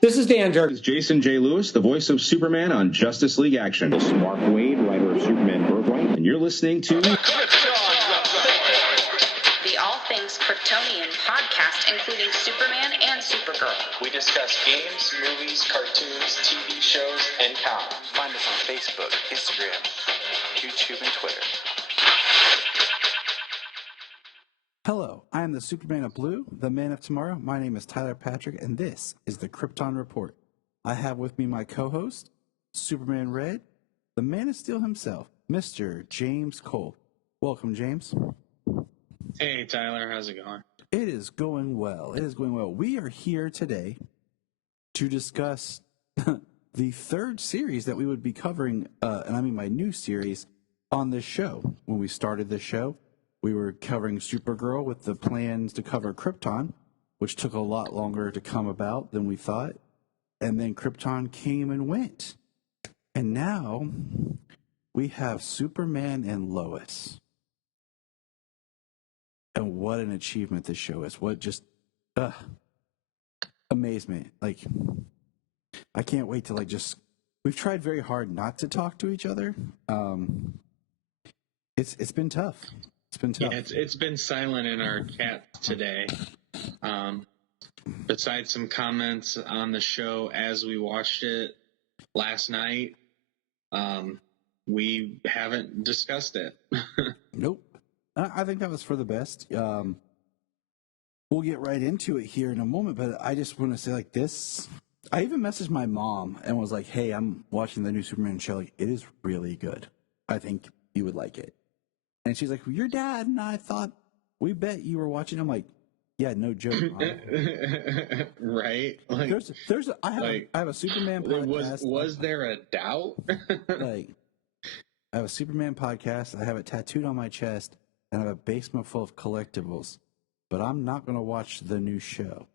This is Dan Jerk. This is Jason J. Lewis, the voice of Superman on Justice League Action. This is Mark Wade, writer of Superman Birthright. And you're listening to The All Things Kryptonian podcast, including Superman and Supergirl. We discuss games, movies, cartoons, TV shows, and comics. Find us on Facebook, Instagram, YouTube, and Twitter. Hello, I am the Superman of Blue, the Man of Tomorrow. My name is Tyler Patrick, and this is the Krypton Report. I have with me my co-host, Superman Red, the Man of Steel himself, Mr. James Cole. Welcome, James. Hey, Tyler. How's it going? It is going well. It is going well. We are here today to discuss the third series that we would be covering, and I mean my new series, on this show. When we started this show, we were covering Supergirl with the plans to cover Krypton, which took a lot longer to come about than we thought. And then Krypton came and went. And now we have Superman and Lois. And what an achievement this show is. What just, amazement. Like, I can't wait to we've tried very hard not to talk to each other. It's been tough. It's been tough. Yeah, it's been silent in our chat today. Besides some comments on the show as we watched it last night, we haven't discussed it. Nope. I think that was for the best. We'll get right into it here in a moment, but I just want to say this. I even messaged my mom and was like, hey, I'm watching the new Superman show. It is really good. I think you would like it. And she's like, well, your dad and I thought, we bet you were watching. I'm like, yeah, no joke. Right? I have a Superman podcast. Was there a doubt? I have a Superman podcast. I have it tattooed on my chest, and I have a basement full of collectibles. But I'm not going to watch the new show.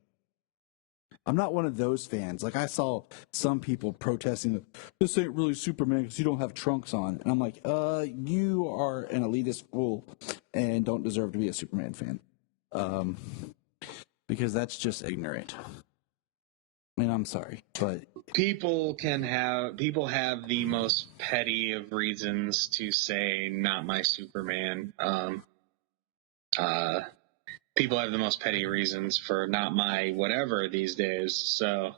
I'm not one of those fans. I saw some people protesting that this ain't really Superman because you don't have trunks on. And I'm like, you are an elitist fool and don't deserve to be a Superman fan. Because that's just ignorant. I mean, I'm sorry, but people have the most petty of reasons to say not my Superman. People have the most petty reasons for not my whatever these days. So,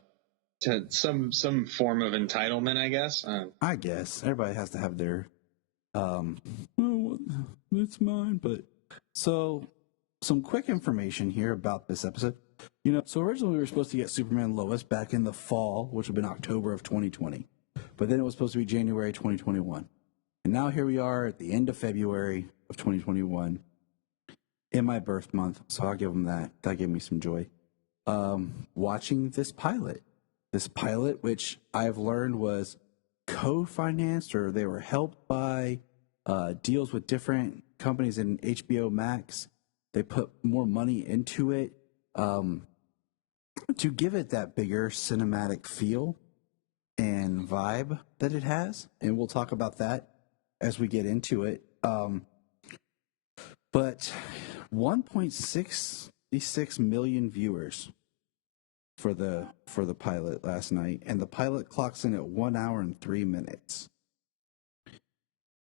some form of entitlement, I guess. I guess everybody has to have their, it's mine. But so some quick information here about this episode. So originally we were supposed to get Superman and Lois back in the fall, which would have been October of 2020, but then it was supposed to be January 2021, and now here we are at the end of February of 2021. In my birth month, so I'll give them that. That gave me some joy. Watching this pilot, which I've learned was co-financed, or they were helped by deals with different companies in HBO Max. They put more money into it to give it that bigger cinematic feel and vibe that it has, and we'll talk about that as we get into it. But 1.66 million viewers for the pilot last night, and the pilot clocks in at 1 hour and 3 minutes.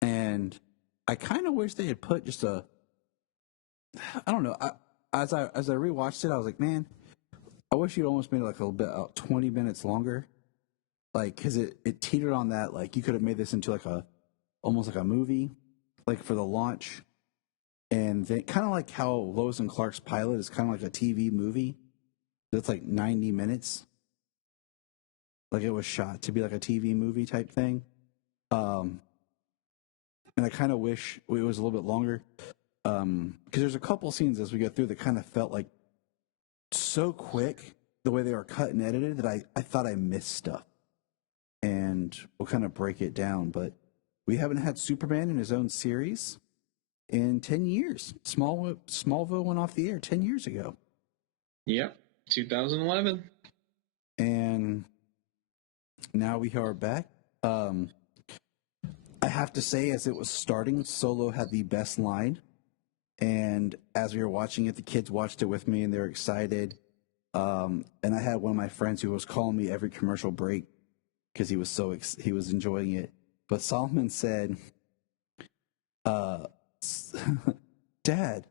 And I kind of wish they had put just I don't know. As I rewatched it, I was like, man, I wish you'd almost made it a little bit 20 minutes longer, because it teetered on that. You could have made this into almost like a movie, for the launch. And then kind of like how Lois and Clark's pilot is kind of like a TV movie. It's 90 minutes. It was shot to be like a TV movie type thing. And I kind of wish it was a little bit longer. Because there's a couple scenes as we go through that kind of felt so quick, the way they were cut and edited, that I thought I missed stuff. And we'll kind of break it down. But we haven't had Superman in his own series in 10 years. Smallville went off the air 10 years ago. Yep, 2011. And now we are back. I have to say, as it was starting, Solo had the best line. And as we were watching it, the kids watched it with me, and they were excited. And I had one of my friends who was calling me every commercial break because he was he was enjoying it. But Solomon said, "Dad,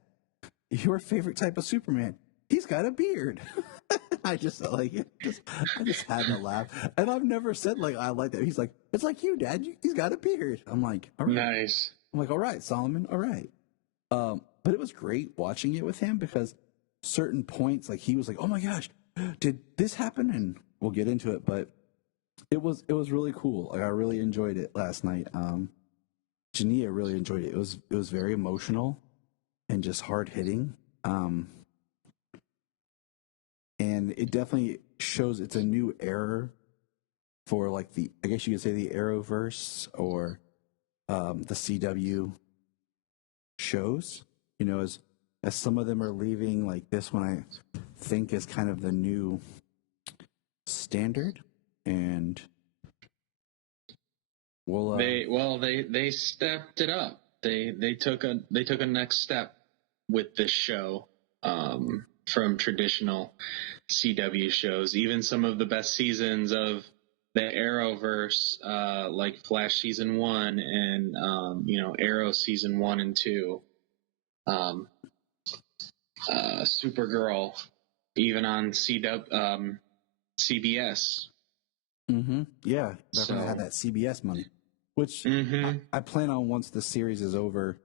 your favorite type of Superman? He's got a beard." I just I just had to laugh, and I've never said like I like that. He's like, "It's like you, Dad. He's got a beard." I'm like, "All right." Nice. I'm like, "All right, Solomon. All right." But it was great watching it with him because certain points, like he was like, "Oh my gosh, did this happen?" And we'll get into it, but it was really cool. Like I really enjoyed it last night. Jania really enjoyed it. It was very emotional and just hard hitting. And it definitely shows it's a new era for like I guess you could say the Arrowverse or the CW shows. You know, as some of them are leaving, like this one I think is kind of the new standard, and they stepped it up. They took a next step with this show from traditional CW shows. Even some of the best seasons of the Arrowverse, like Flash season 1 and Arrow season 1 and 2, Supergirl, even on CBS. Mm-hmm. Yeah, back when I had that CBS money, which I plan on once the series is over,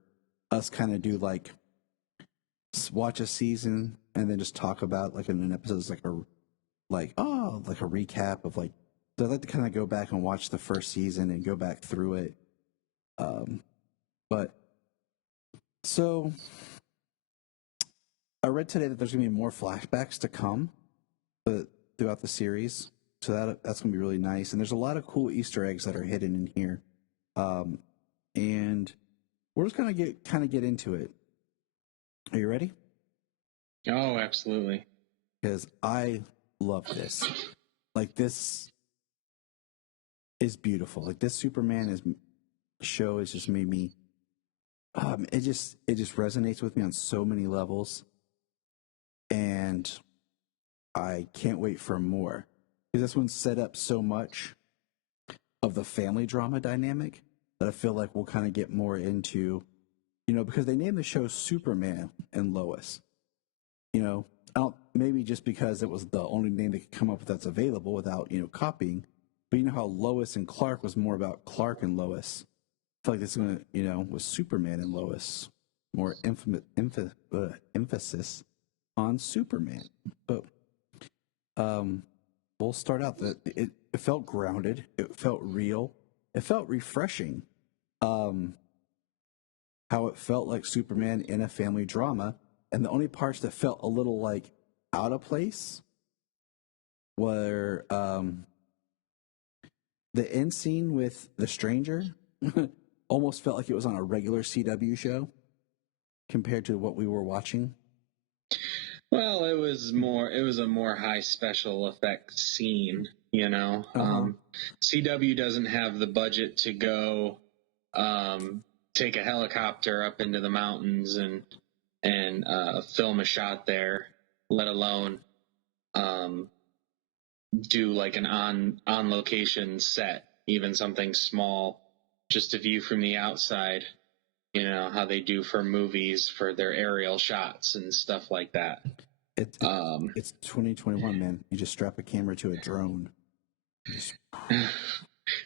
us kind of do like watch a season and then just talk about like in an episode, it's like a recap of like. So I'd like to kind of go back and watch the first season and go back through it. But so I read today that there's going to be more flashbacks to come throughout the series. So that's going to be really nice. And there's a lot of cool Easter eggs that are hidden in here. And we're just going to get into it. Are you ready? Oh, absolutely. Because I love this. Like, this is beautiful. Like, this Superman show has just made me. It just resonates with me on so many levels, and I can't wait for more. Because this one set up so much of the family drama dynamic that I feel like we'll kind of get more into. Because they named the show Superman and Lois. Maybe just because it was the only name they could come up with that's available without, copying. But you know how Lois and Clark was more about Clark and Lois. I feel like this is going to, with Superman and Lois, more emphasis on Superman. But we'll start out that it felt grounded. It felt real. It felt refreshing. How it felt like Superman in a family drama. And the only parts that felt a little like out of place were the end scene with the stranger almost felt like it was on a regular CW show compared to what we were watching. Well, it was a more high special effect scene, CW doesn't have the budget to go take a helicopter up into the mountains and film a shot there, let alone do like an on location set, even something small, just a view from the outside, how they do for movies for their aerial shots and stuff like that. It's 2021, man. You just strap a camera to a drone.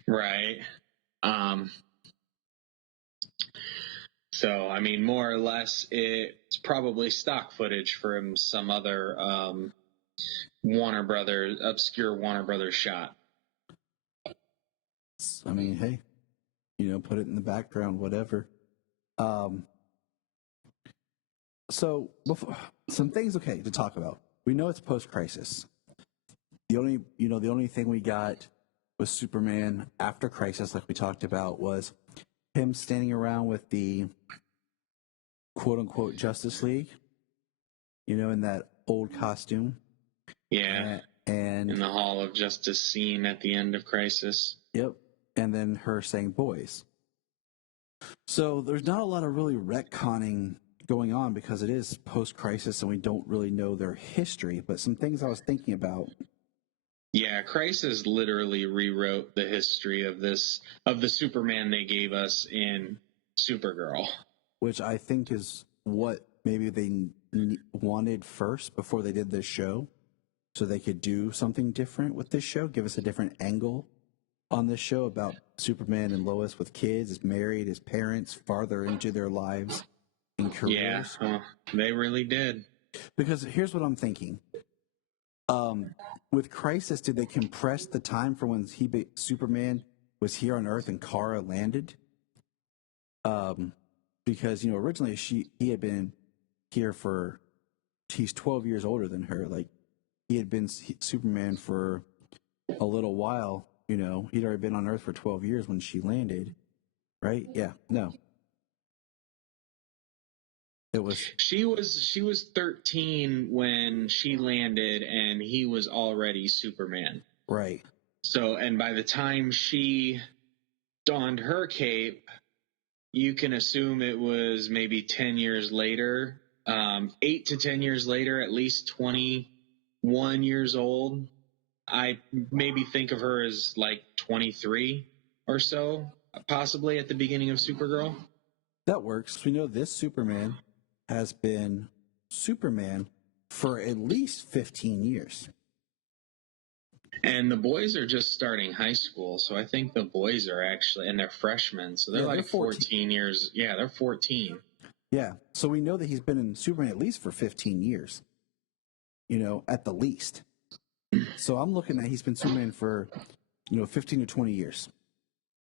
Right. So, I mean, more or less, it's probably stock footage from some other obscure Warner Brothers shot. I mean, hey, put it in the background, whatever. So, some things, okay, to talk about. We know it's post-crisis. The only thing we got with Superman after Crisis, like we talked about, was him standing around with the quote-unquote Justice League, in that old costume. Yeah, and in the Hall of Justice scene at the end of Crisis. Yep, and then her saying boys. So there's not a lot of really retconning going on because it is post-crisis and we don't really know their history. But some things I was thinking about. Yeah, Crisis literally rewrote the history of the Superman they gave us in Supergirl. Which I think is what maybe they wanted first before they did this show. So they could do something different with this show, give us a different angle on this show about Superman and Lois with kids, is married, his parents, farther into their lives and careers. Yeah, they really did. Because here's what I'm thinking. With Crisis, did they compress the time for when Superman was here on Earth and Kara landed? Because, originally he had been here he's 12 years older than her. Like, he had been Superman for a little while, he'd already been on Earth for 12 years when she landed, right? Yeah, no. She was 13 when she landed, and he was already Superman. Right. So, and by the time she donned her cape, you can assume it was maybe 10 years later, 8 to 10 years later, at least 21 years old. I maybe think of her as like 23 or so, possibly at the beginning of Supergirl. That works. We know this Superman has been Superman for at least 15 years. And the boys are just starting high school, so I think the boys are actually, and they're freshmen, so they're like 14 years. Yeah, they're 14. Yeah, so we know that he's been in Superman at least for 15 years, at the least. So I'm looking at he's been Superman for, 15 to 20 years.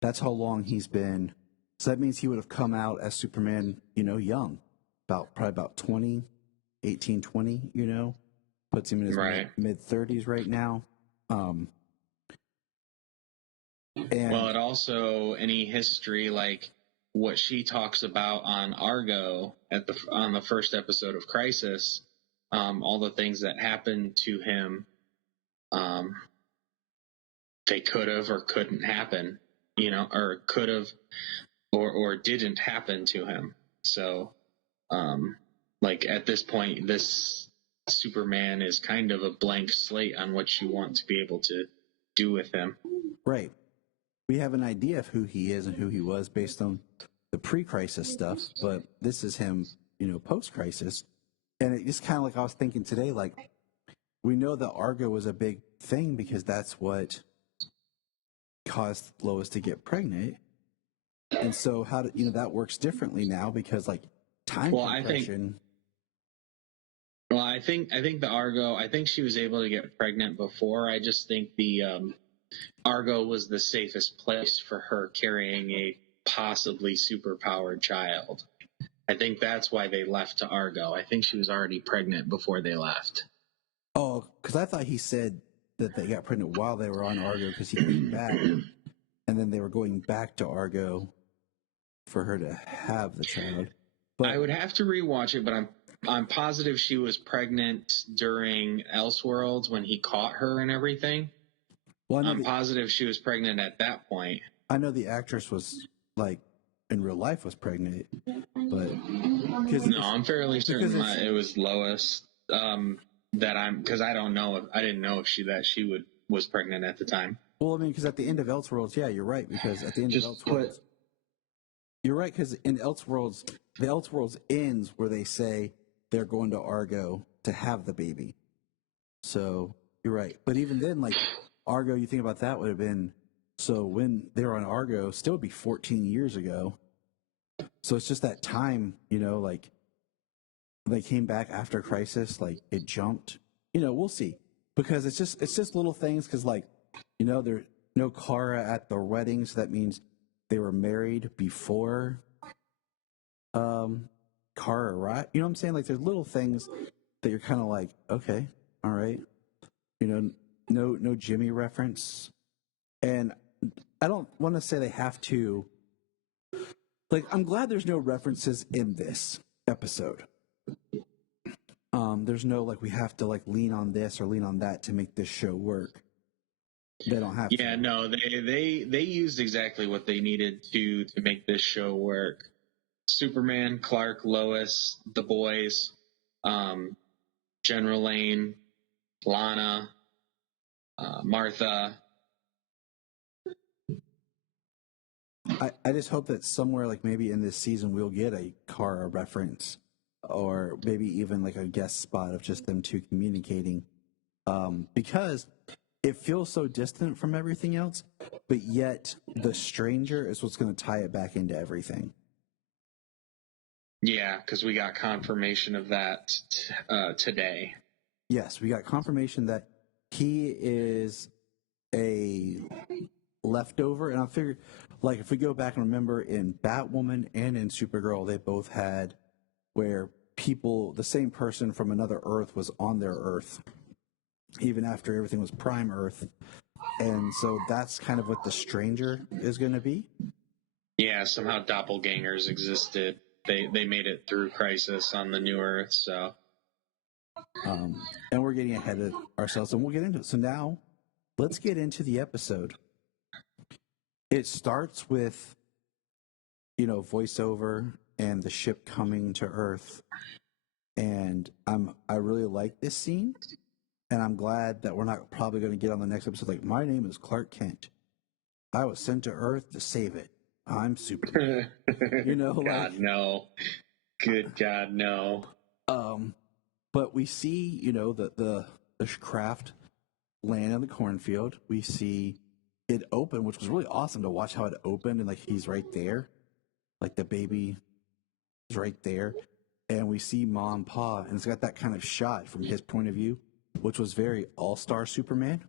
That's how long he's been. So that means he would have come out as Superman, young. Probably about 20, 18, 20, puts him in his mid-30s right now. Well, it also, any history, like what she talks about on Argo on the first episode of Crisis, all the things that happened to him, they could have or couldn't happen, or could have or didn't happen to him. So, like at this point, this Superman is kind of a blank slate on what you want to be able to do with him. Right. We have an idea of who he is and who he was based on the pre-crisis stuff, but this is him, post-crisis. And it just kind of like I was thinking today, like, we know that Argo was a big thing because that's what caused Lois to get pregnant. And so how that works differently now because like time compression. I think the Argo, I think she was able to get pregnant before. I just think the Argo was the safest place for her carrying a possibly superpowered child. I think that's why they left to Argo. I think she was already pregnant before they left. Oh, because I thought he said that they got pregnant while they were on Argo because he came back, and then they were going back to Argo for her to have the child. But I would have to rewatch it, but I'm positive she was pregnant during Elseworlds when he caught her and everything. Well, I'm positive she was pregnant at that point. I know the actress was like in real life was pregnant, but no, I'm fairly certain it was Lois. Because I don't know, I didn't know if she was pregnant at the time. Well, I mean, because at the end of Elseworlds, yeah, you're right. Because at the end of Elseworlds, you're right. Because in Elseworlds, the Elseworlds ends where they say they're going to Argo to have the baby. So you're right. But even then, like Argo, you think about that would have been so when they were on Argo, still would be 14 years ago. So it's just that time, like. They came back after Crisis, like it jumped. We'll see because it's just little things. Because there's no Kara at the wedding, so that means they were married before Kara, right? You know what I'm saying? Like there's little things that you're kind of like, okay, all right, no Jimmy reference, and I don't want to say they have to. Like I'm glad there's no references in this episode. There's no like we have to like lean on this or lean on that to make this show work. They don't have to. Yeah, no, they used exactly what they needed to make this show work. Superman, Clark, Lois, the boys, General Lane, Lana, Martha. I just hope that somewhere, like maybe in this season, we'll get a Kara reference, or maybe even like a guest spot of just them two communicating, because it feels so distant from everything else, but yet the stranger is what's going to tie it back into everything. Yeah, because we got confirmation of that today. Yes, we got confirmation that he is a leftover, and I figured, like, if we go back and remember in Batwoman and in Supergirl, they both had where people, the same person from another Earth was on their Earth, even after everything was Prime Earth. And so that's kind of what the stranger is going to be. Yeah, somehow doppelgangers existed. They made it through Crisis on the New Earth, so. And we're getting ahead of ourselves, and we'll get into it. So now, let's get into the episode. It starts with, voiceover and the ship coming to Earth, and I really like this scene, and I'm glad that we're not probably going to get on the next episode like, my name is Clark Kent. I was sent to Earth to save it. I'm Superman. God, no. Good God, no. But we see, the craft land in the cornfield. We see it open, which was really awesome to watch how it opened, and like he's right there, like the baby is right there, and we see Ma and Pa, and it's got that kind of shot from his point of view, which was very All-Star Superman.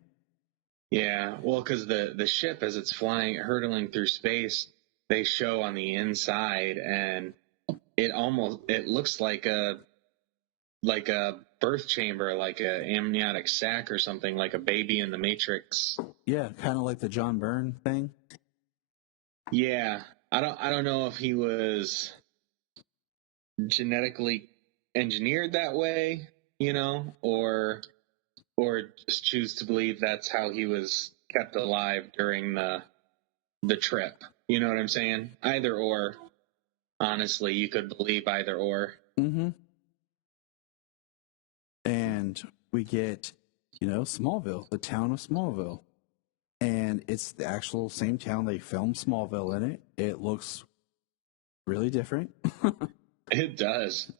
Yeah, well, because the ship, as it's hurtling through space, they show on the inside, and it looks like a birth chamber, like a amniotic sac or something, like a baby in the Matrix. Yeah, kind of like the John Byrne thing. Yeah, I don't know if he was genetically engineered that way, or just choose to believe that's how he was kept alive during the trip. You know what I'm saying? Either or. Honestly, you could believe either or. Mm-hmm. And we get, Smallville, the town of Smallville. And it's the actual same town. They filmed Smallville in it. It looks really different. It does.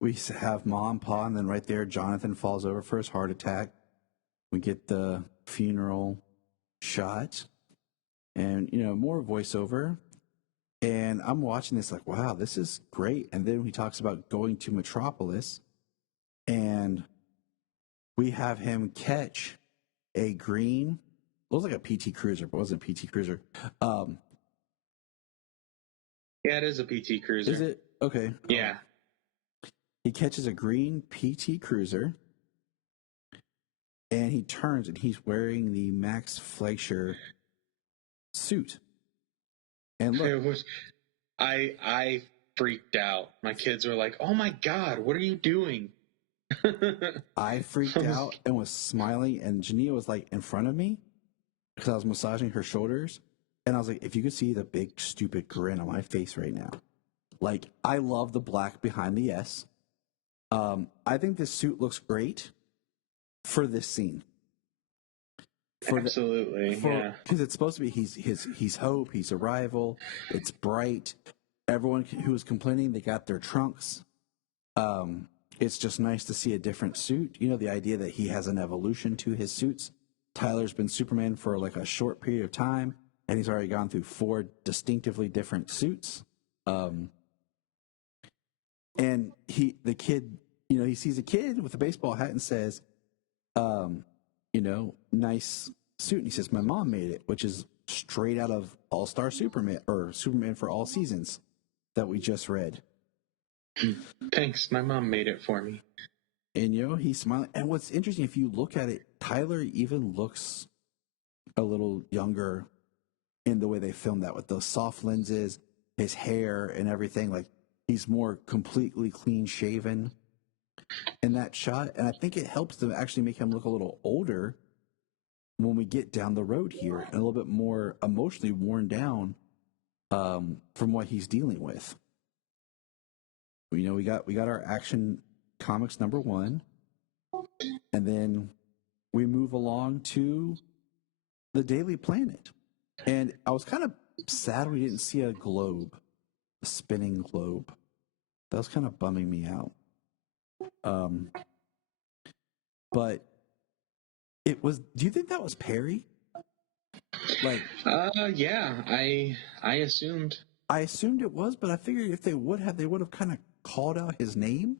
We have Ma and Pa, and then right there, Jonathan falls over for his heart attack. We get the funeral shot, and more voiceover. And I'm watching this like, wow, this is great. And then he talks about going to Metropolis, and we have him catch a green. It looks like a PT Cruiser, but it wasn't a PT Cruiser. Yeah, it is a PT Cruiser. Is it? Okay. Yeah. He catches a green PT Cruiser, and he turns, and he's wearing the Max Fleischer suit. And look, I freaked out. My kids were like, "Oh my God, what are you doing?" I freaked out and was smiling, and Jania was like in front of me because I was massaging her shoulders, and I was like, if you could see the big stupid grin on my face right now. Like, I love the black behind the S. I think this suit looks great for this scene. Absolutely, yeah. Because it's supposed to be he's hope, he's a rival. It's bright. Everyone who was complaining, they got their trunks. It's just nice to see a different suit. The idea that he has an evolution to his suits. Tyler's been Superman for like a short period of time, and he's already gone through 4 distinctively different suits. And the kid, he sees a kid with a baseball hat and says, nice suit. And he says, my mom made it, which is straight out of All-Star Superman, or Superman for All Seasons, that we just read. Thanks, my mom made it for me. And he's smiling. And what's interesting, if you look at it, Tyler even looks a little younger in the way they filmed that, with those soft lenses, his hair and everything. Like, he's more completely clean shaven in that shot. And I think it helps to actually make him look a little older when we get down the road here, and a little bit more emotionally worn down from what he's dealing with. We got our Action Comics #1, and then we move along to the Daily Planet. And I was kind of sad we didn't see a globe, a spinning globe. That was kind of bumming me out. But it was. Do you think that was Perry? Like, yeah, I assumed. I assumed it was, but I figured if they would have kind of called out his name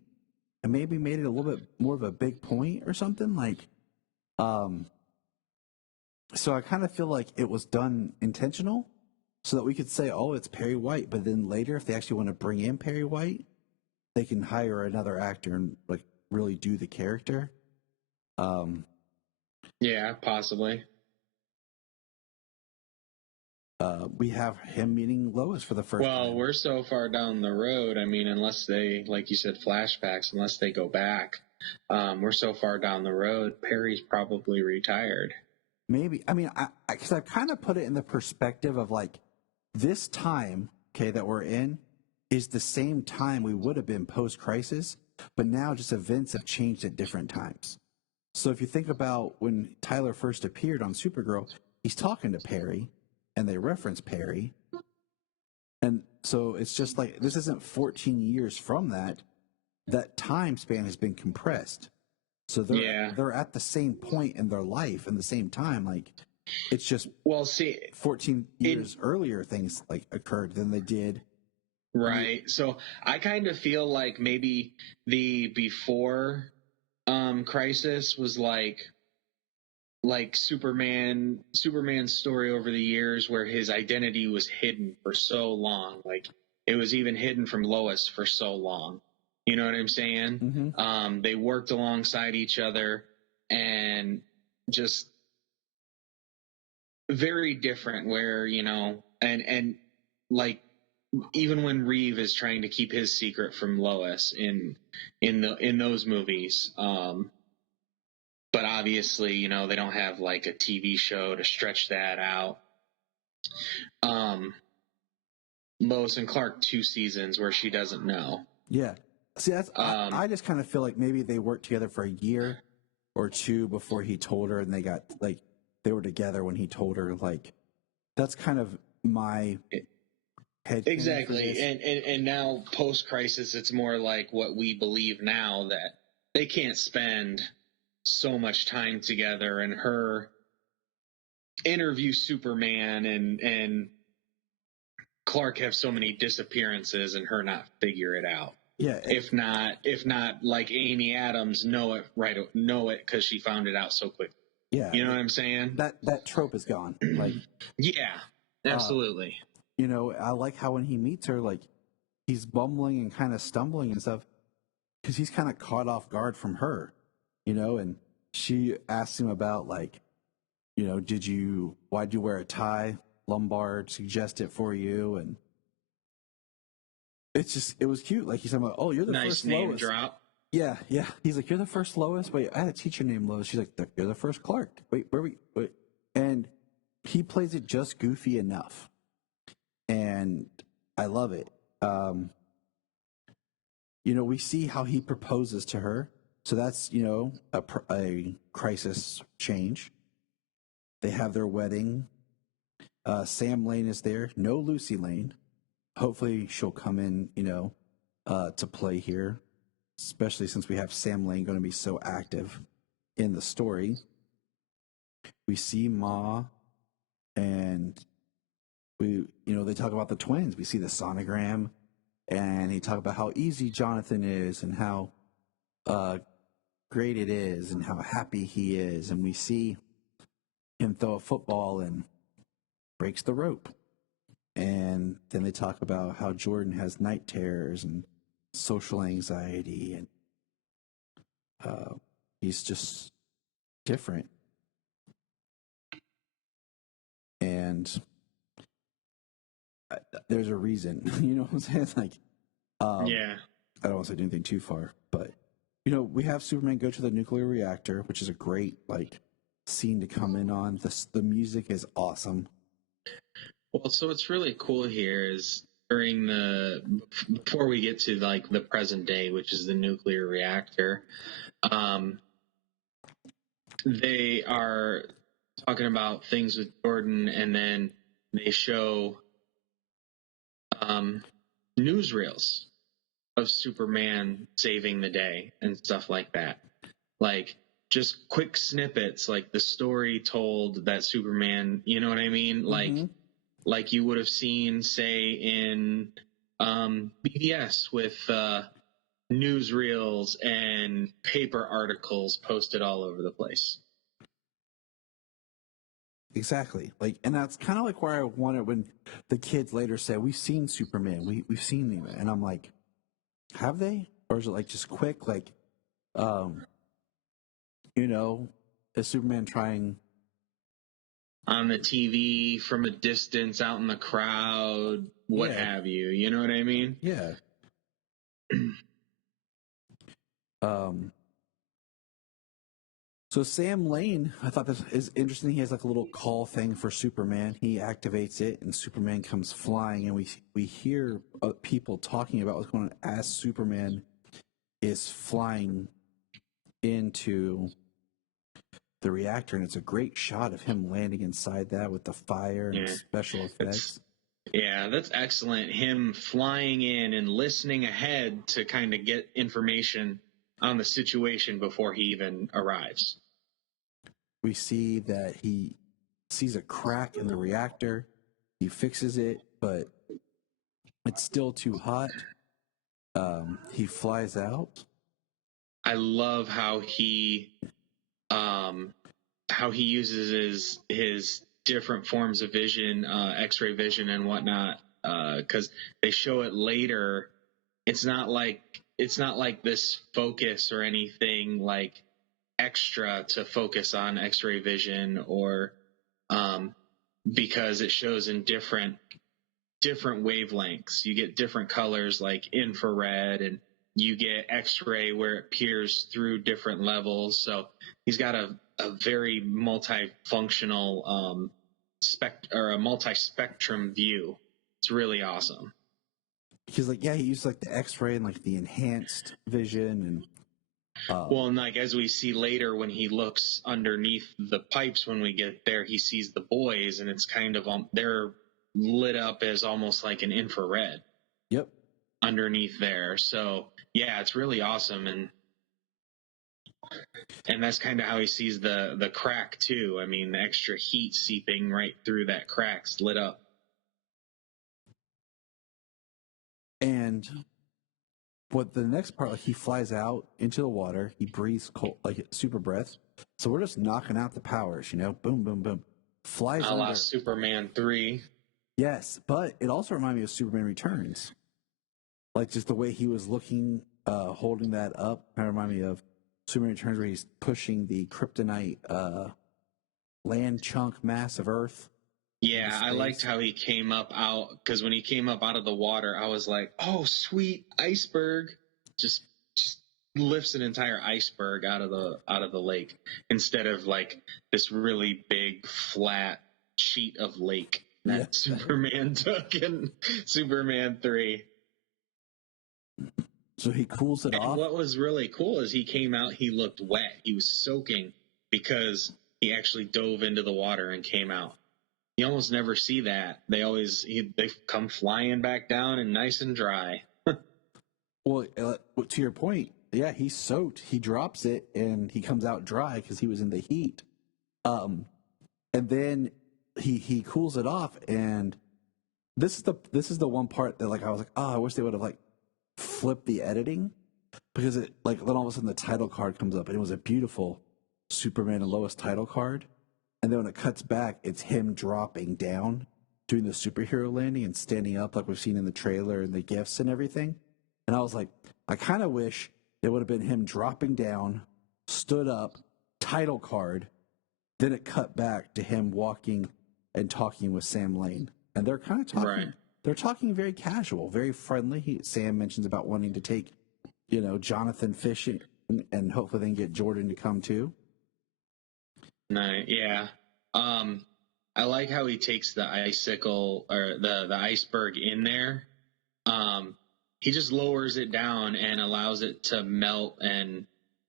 and maybe made it a little bit more of a big point or something. Like, so I kind of feel like it was done intentional so that we could say, oh, it's Perry White. But then later, if they actually want to bring in Perry White, they can hire another actor and like really do the character. Yeah, possibly. We have him meeting Lois for the first time. Well, we're so far down the road. I mean, unless they, like you said, flashbacks, unless they go back, we're so far down the road. Perry's probably retired. Maybe. I mean, because I've kind of put it in the perspective of like this time, okay, that we're in is the same time we would have been post-crisis, but now just events have changed at different times. So if you think about when Tyler first appeared on Supergirl, he's talking to Perry, and they reference Perry. And so it's just like, this isn't 14 years from that. That time span has been compressed. So they're at the same point in their life and the same time. Like, it's just 14 years earlier things like occurred than they did. Right. So I kind of feel like maybe the before crisis was like Superman's story over the years where his identity was hidden for so long. Like, it was even hidden from Lois for so long. You know what I'm saying? Mm-hmm. They worked alongside each other and just very different where, and like, even when Reeve is trying to keep his secret from Lois in those movies, but obviously, they don't have like a TV show to stretch that out. Lois and Clark 2 seasons where she doesn't know. Yeah. See, that's I just kind of feel like maybe they worked together for a year or two before he told her, and they were together when he told her. Like, that's kind of my head. Exactly. And now post crisis, it's more like what we believe now, that they can't spend so much time together, and her interview Superman and Clark have so many disappearances and her not figure it out. Yeah. If not like Amy Adams know it because she found it out so quick. Yeah. You know what I'm saying? That trope is gone. Like, yeah, absolutely. I like how when he meets her, like, he's bumbling and kind of stumbling and stuff because he's kind of caught off guard from her, and she asks him about, like, why'd you wear a tie? Lombard suggest it for you. And it was cute. Like, he's talking about, oh, you're the nice first name Lois. Drop. Yeah. He's like, you're the first Lois. Wait, I had a teacher named Lois. She's like, you're the first Clark. Wait, wait. And he plays it just goofy enough. And I love it. We see how he proposes to her. So that's, a crisis change. They have their wedding. Sam Lane is there. No Lucy Lane. Hopefully she'll come in, to play here, especially since we have Sam Lane going to be so active in the story. We see Ma, and they talk about the twins. We see the sonogram, and he talk about how easy Jonathan is and how great it is and how happy he is. And we see him throw a football and breaks the rope. And then they talk about how Jordan has night terrors and social anxiety, and he's just different. And there's a reason, you know what I'm saying? Like, yeah. I don't want to say anything too far, but we have Superman go to the nuclear reactor, which is a great scene to come in on. The music is awesome. Well, so what's really cool here is before we get to like the present day, which is the nuclear reactor, they are talking about things with Jordan, and then they show newsreels of Superman saving the day and stuff like that. Like just quick snippets, like the story told that Superman, you know what I mean? Like you would have seen, say, in BBS with newsreels and paper articles posted all over the place. Exactly. Like, and that's kind of like where I wanted when the kids later said, "We've seen Superman. We've seen him," and I'm like, "Have they? Or is it like just quick? Like, you know, is Superman trying on the TV from a distance, out in the crowd, what have you? You know what I mean?" Yeah. So Sam Lane, I thought this is interesting. He has like a little call thing for Superman. He activates it, and Superman comes flying, and we hear people talking about what's going on as Superman is flying into the reactor, and it's a great shot of him landing inside that with the fire and special effects. That's excellent. Him flying in and listening ahead to kind of get information on the situation before he even arrives. We see that he sees a crack in the reactor. He fixes it, but it's still too hot. He flies out. I love how he uses his different forms of vision, X-ray vision and whatnot, because they show it later. It's not like this focus or anything like extra to focus on X-ray vision, or because it shows in different wavelengths. You get different colors like infrared, and you get X-ray where it peers through different levels. So he's got a very multifunctional a multi-spectrum view. It's really awesome. He's like, he used like the X-ray and like the enhanced vision, and well, and like as we see later when he looks underneath the pipes when we get there, he sees the boys, and it's kind of they're lit up as almost like an infrared. Yep. Underneath there. So yeah, it's really awesome, and that's kind of how he sees the crack too. I mean, the extra heat seeping right through that crack's lit up. And what the next part, like he flies out into the water, he breathes cold, like super breath. So we're just knocking out the powers, boom, boom, boom. Flies a la under. Superman 3. Yes, but it also reminded me of Superman Returns. Like just the way he was looking, holding that up, kind of reminded me of Superman Returns, where he's pushing the kryptonite land chunk mass of Earth. Yeah, I liked how he came up out, because when he came up out of the water, I was like, oh, sweet iceberg. Just lifts an entire iceberg out of the lake instead of like this really big flat sheet of lake that Superman took in Superman 3. So he cools it off. What was really cool is he came out, he looked wet. He was soaking because he actually dove into the water and came out. You almost never see that. They come flying back down and nice and dry. Well, to your point, he's soaked. He drops it and he comes out dry because he was in the heat. And then he cools it off, and this is the one part that like I was like, I wish they would have like flipped the editing, because it like then all of a sudden the title card comes up and it was a beautiful Superman and Lois title card. And then when it cuts back, it's him dropping down, doing the superhero landing and standing up like we've seen in the trailer and the GIFs and everything. And I was like, I kind of wish it would have been him dropping down, stood up, title card, then it cut back to him walking and talking with Sam Lane. And they're kind of talking. Right. They're talking very casual, very friendly. Sam mentions about wanting to take, Jonathan fishing and hopefully then get Jordan to come too. Nice, yeah. I like how he takes the icicle or the iceberg in there. He just lowers it down and allows it to melt and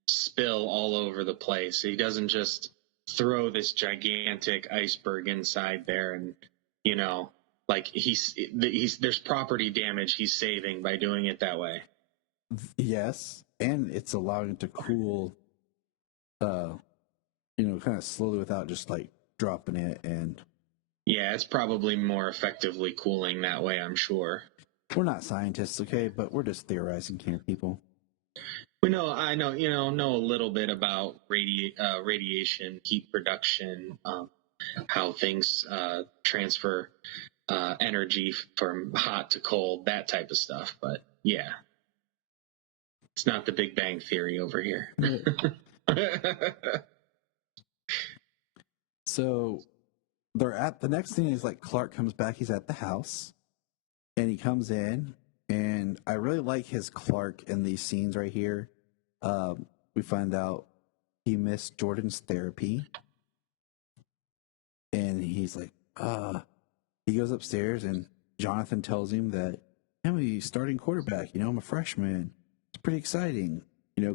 spill all over the place. He doesn't just throw this gigantic iceberg inside there, and like he's there's property damage he's saving by doing it that way. Yes, and it's allowing it to cool, kind of slowly without just like dropping it. And yeah, it's probably more effectively cooling that way, I'm sure. We're not scientists, okay, but we're just theorizing here, people. I know a little bit about radiation, heat production, how things transfer energy from hot to cold, that type of stuff. But yeah, it's not the Big Bang Theory over here. So they're at the next thing is like Clark comes back. He's at the house, and he comes in, and I really like his Clark in these scenes right here. We find out he missed Jordan's therapy, and he's like, he goes upstairs, and Jonathan tells him that I'm a starting quarterback. I'm a freshman. It's pretty exciting.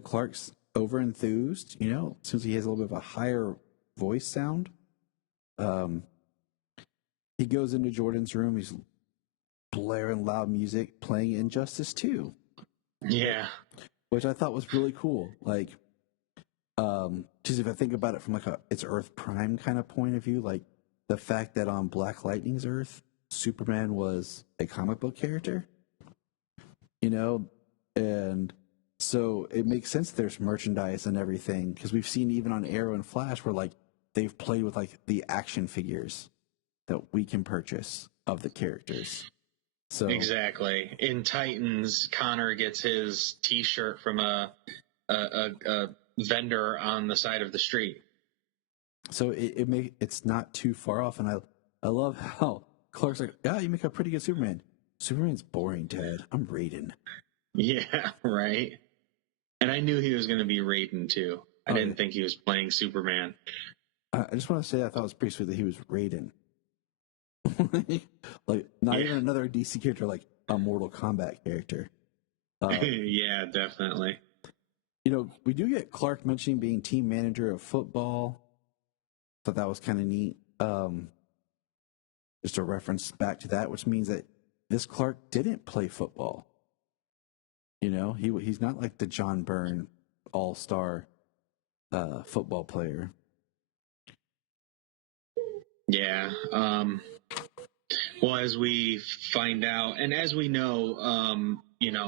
Clark's over enthused. Since he has a little bit of a higher voice sound. He goes into Jordan's room. He's blaring loud music, playing Injustice 2. Yeah. Which I thought was really cool. Like, just if I think about it from like it's Earth Prime kind of point of view, like the fact that on Black Lightning's Earth, Superman was a comic book character, and so it makes sense there's merchandise and everything, because we've seen even on Arrow and Flash where like they've played with like the action figures that we can purchase of the characters. So exactly. In Titans, Connor gets his T-shirt from a vendor on the side of the street. So it's not too far off, and I love how Clark's like, yeah, you make a pretty good Superman. Superman's boring, Ted. I'm Raiden. Yeah, right. And I knew he was going to be Raiden too. I didn't think he was playing Superman. I just want to say I thought it was pretty sweet that he was Raiden. Like not even another DC character, like a Mortal Kombat character. Yeah, definitely. We do get Clark mentioning being team manager of football. Thought that was kind of neat. Just a reference back to that, which means that this Clark didn't play football. He's not like the John Byrne all-star football player. Yeah. Well, as we find out, and as we know,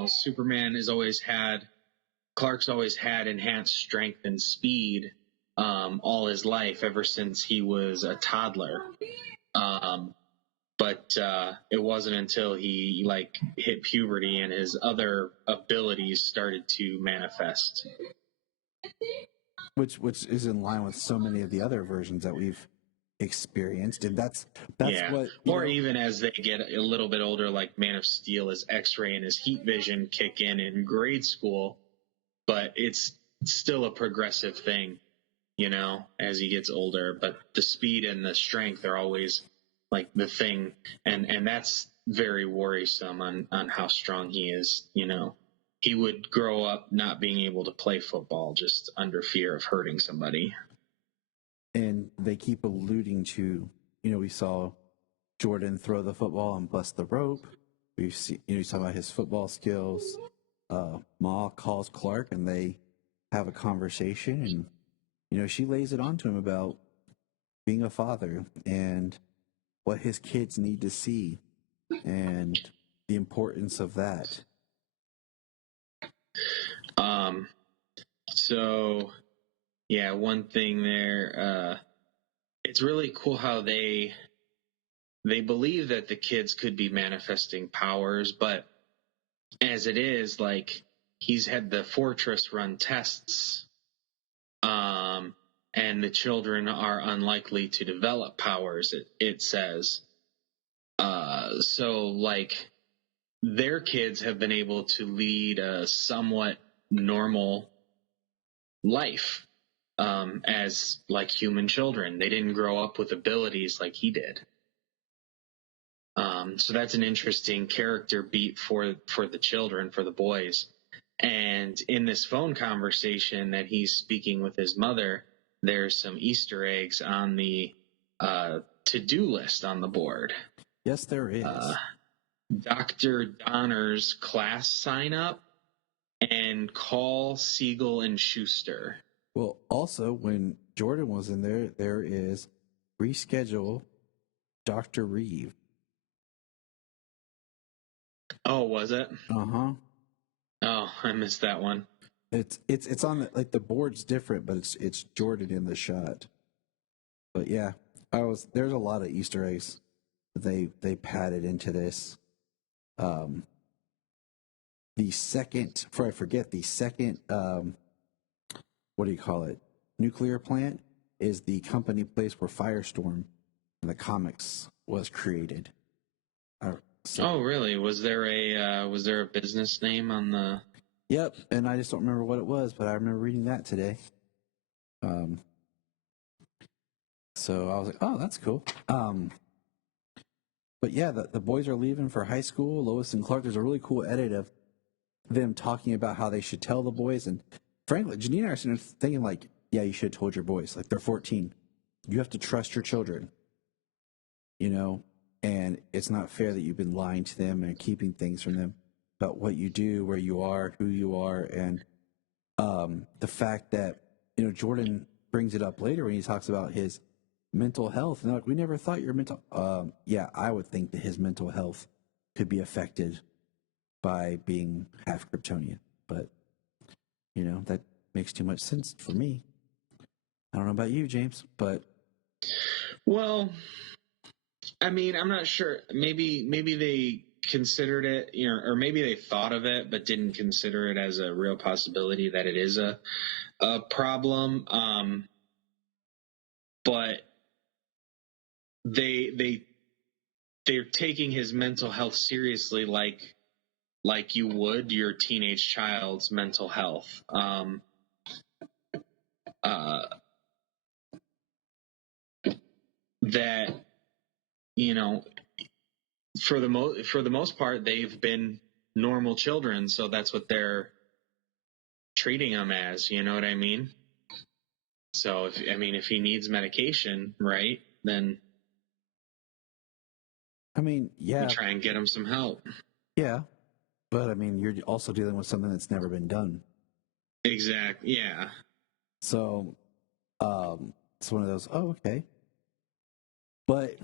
Superman Clark's always had enhanced strength and speed all his life, ever since he was a toddler. But it wasn't until he hit puberty and his other abilities started to manifest. Which is in line with so many of the other versions that we've experienced, and that's what. Or even as they get a little bit older, like Man of Steel, his X-ray and his heat vision kick in grade school, but it's still a progressive thing, as he gets older. But the speed and the strength are always like the thing, and that's very worrisome on how strong he is. He would grow up not being able to play football, just under fear of hurting somebody. And they keep alluding to, we saw Jordan throw the football and bust the rope. We've seen, you talk about his football skills. Ma calls Clark and they have a conversation, and she lays it on to him about being a father and what his kids need to see and the importance of that. So yeah, one thing there, it's really cool how they believe that the kids could be manifesting powers, but as it is, like, he's had the Fortress run tests, and the children are unlikely to develop powers, it says. So, like, their kids have been able to lead a somewhat normal life. as like human children. They didn't grow up with abilities like he did. So that's an interesting character beat for the children, for the boys. And in this phone conversation that he's speaking with his mother, there's some Easter eggs on the to-do list on the board. Yes, there is. Dr. Donner's class sign up and call Siegel and Schuster. Well, also, when Jordan was in there, there is reschedule Dr. Reeve. Oh, was it? Uh-huh. Oh, I missed that one. It's on the, like the board's different, but it's Jordan in the shot. But yeah, there's a lot of Easter eggs that they padded into this. The second, before I forget, the second what do you call it? Nuclear plant is the company place where Firestorm in the comics was created. Oh, really? Was there a business name on the? Yep, and I just don't remember what it was, but I remember reading that today. So I was like, oh, that's cool. But yeah, the boys are leaving for high school. Lois and Clark. There's a really cool edit of them talking about how they should tell the boys. And frankly, Janine and I are sitting there thinking like, yeah, you should have told your boys. Like, they're 14. You have to trust your children. You know, and it's not fair that you've been lying to them and keeping things from them about what you do, where you are, who you are, and the fact that, you know, Jordan brings it up later when he talks about his mental health. And they're like, we never thought your mental. Yeah, I would think that his mental health could be affected by being half Kryptonian, but you know, that makes too much sense for me. I don't know about you, James, but Well, I mean, I'm not sure. Maybe they considered it, you know, or maybe they thought of it but didn't consider it as a real possibility that it is a problem. But they're taking his mental health seriously, like you would your teenage child's mental health. That, you know, for the most part, they've been normal children, so that's what they're treating them as. You know what I mean? So if he needs medication, right, then I mean, yeah, you try and get him some help. yeah, but I mean, you're also dealing with something that's never been done. Exactly. Yeah. So, it's one of those. Oh, okay. But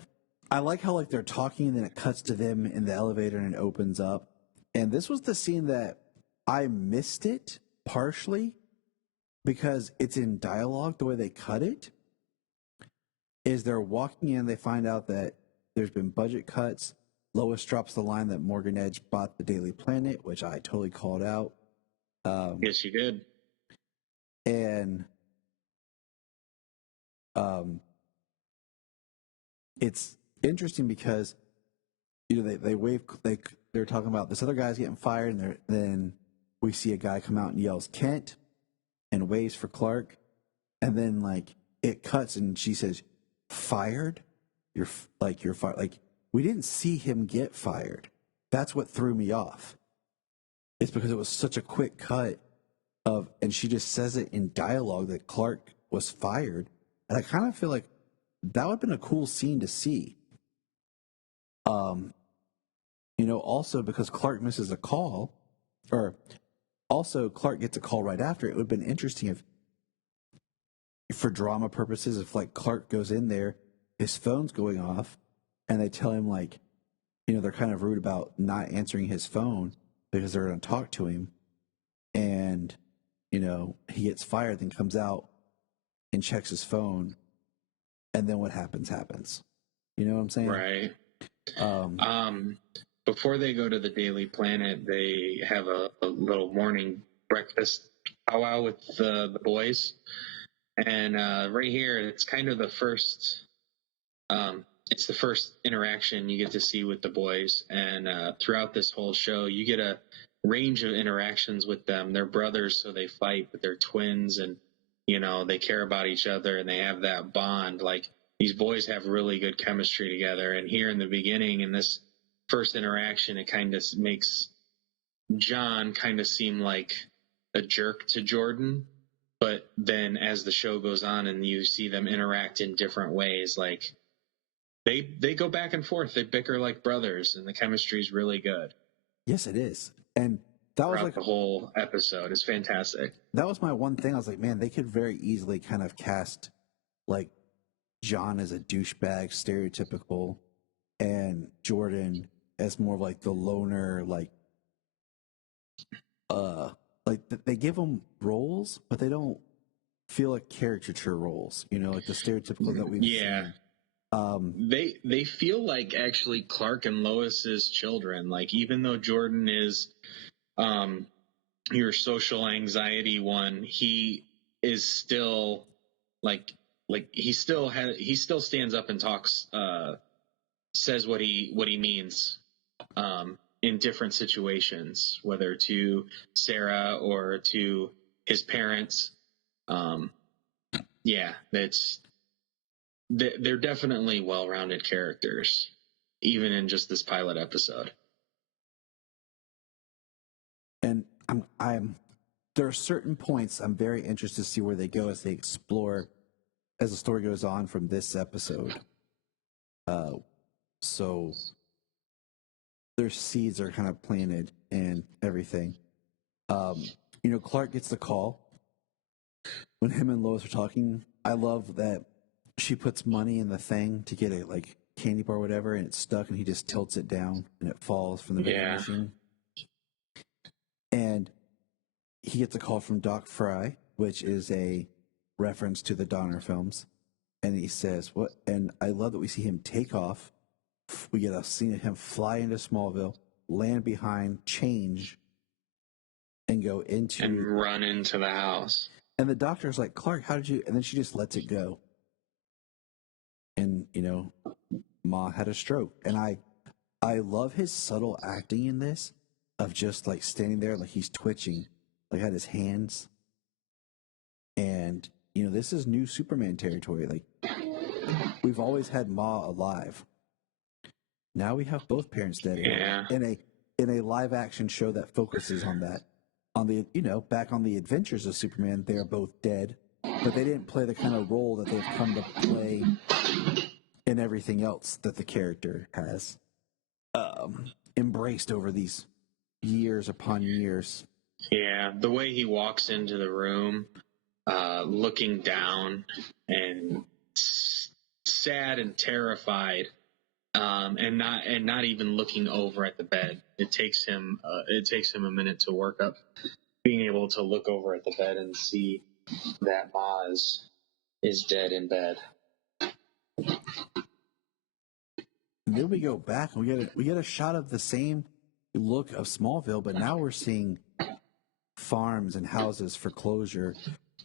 I like how like they're talking and then it cuts to them in the elevator and it opens up. And this was the scene that I missed it partially because it's in dialogue. The way they cut it is they're walking in, they find out that there's been budget cuts. Lois drops the line that Morgan Edge bought the Daily Planet, which I totally called out. Yes, you did. And it's interesting because, you know, they're talking about this other guy's getting fired, and then we see a guy come out and yells Kent and waves for Clark, and then like it cuts and she says, fired? You're fired. Like, we didn't see him get fired. That's what threw me off. It's because it was such a quick cut and she just says it in dialogue that Clark was fired. And I kind of feel like that would have been a cool scene to see. You know, also because Clark misses a call, or also Clark gets a call right after. It would have been interesting if, for drama purposes, if like Clark goes in there, his phone's going off, and they tell him like, you know, they're kind of rude about not answering his phone because they're going to talk to him, and you know, he gets fired, then comes out and checks his phone, and then what happens. You know what I'm saying? Right. Before they go to the Daily Planet, they have a little morning breakfast powwow with the boys. And right here, it's kind of the first interaction you get to see with the boys. And throughout this whole show, you get a range of interactions with them. They're brothers, so they fight, but they're twins. And they care about each other and they have that bond. Like, these boys have really good chemistry together. And here in the beginning, in this first interaction, it kind of makes John kind of seem like a jerk to Jordan. But then as the show goes on and you see them interact in different ways, like they go back and forth. They bicker like brothers, and the chemistry is really good. Yes, it is. And that was like the whole episode is fantastic. That was my one thing. I was like, man, they could very easily kind of cast like John as a douchebag, stereotypical, and Jordan as more of like the loner, like they give them roles, but they don't feel like caricature roles, like the stereotypical that we've seen. They feel like actually Clark and Lois's children. Like, even though Jordan is your social anxiety one, he is still like he still stands up and talks, says what he means in different situations, whether to Sarah or to his parents. They're definitely well-rounded characters, even in just this pilot episode. And there are certain points I'm very interested to see where they go as they explore as the story goes on from this episode. So their seeds are kind of planted and everything. Clark gets the call when him and Lois are talking. I love that she puts money in the thing to get a like candy bar or whatever, and it's stuck, and he just tilts it down and it falls from the vending machine. And he gets a call from Doc Fry, which is a reference to the Donner films. And he says, what? And I love that we see him take off. We get a scene of him fly into Smallville, land behind, change, and go into... And run into the house. And the doctor's like, Clark, how did you... And then she just lets it go. And, Ma had a stroke. And I love his subtle acting in this, of just like standing there like he's twitching, like had his hands. And, this is new Superman territory. Like, we've always had Ma alive. Now we have both parents dead. Yeah. In a live action show that focuses on that. On the, back on the Adventures of Superman, they are both dead, but they didn't play the kind of role that they've come to play in everything else that the character has embraced over these years upon years. Yeah, the way he walks into the room, looking down and sad and terrified, and not even looking over at the bed. It takes him a minute to work up being able to look over at the bed and see that Ma is dead in bed. And then we go back and we get a shot of the same look of Smallville, but now we're seeing farms and houses for closure.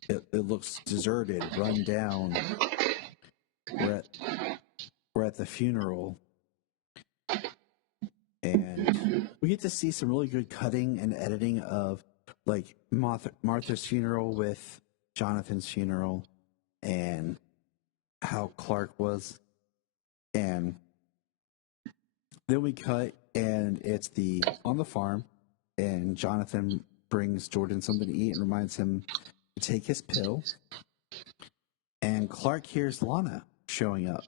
It looks deserted, run down. We're at the funeral, and we get to see some really good cutting and editing of like Martha's funeral with Jonathan's funeral, and how Clark was, and then we cut, and it's on the farm, and Jonathan brings Jordan something to eat and reminds him to take his pill. And Clark hears Lana showing up.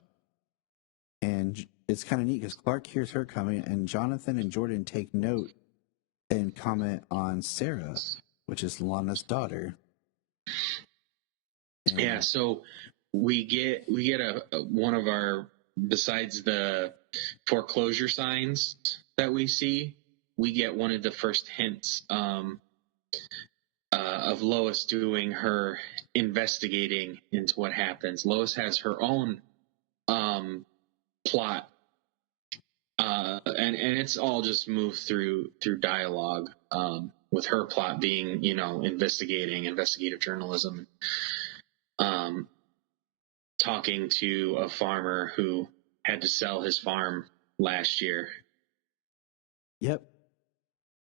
And it's kind of neat because Clark hears her coming, and Jonathan and Jordan take note and comment on Sarah, which is Lana's daughter. And yeah, so we get one of our, besides the foreclosure signs that we see, we get one of the first hints of Lois doing her investigating into what happens. Lois has her own plot, and it's all just moved through dialogue, with her plot being, investigative journalism, talking to a farmer who had to sell his farm last year. Yep.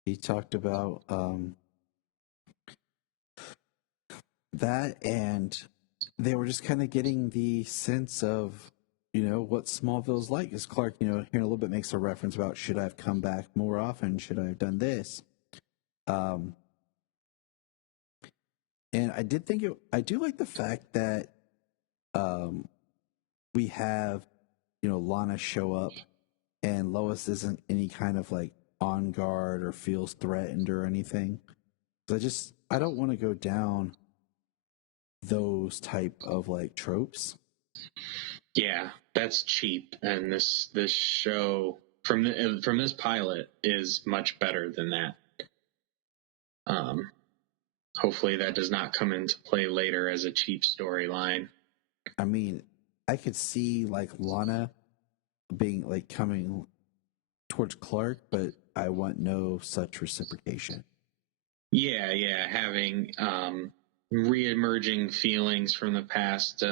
He talked about that, and they were just kind of getting the sense of, what Smallville's like. As Clark, here in a little bit makes a reference about, should I have come back more often? Should I have done this? And I did think I do like the fact that we have, Lana show up, and Lois isn't any kind of like on guard or feels threatened or anything. I don't want to go down those type of like tropes. Yeah, that's cheap, and this show from this pilot is much better than that. Hopefully that does not come into play later as a cheap storyline. I mean, I could see like Lana being like coming towards Clark, but I want no such reciprocation. Yeah, having re-emerging feelings from the past,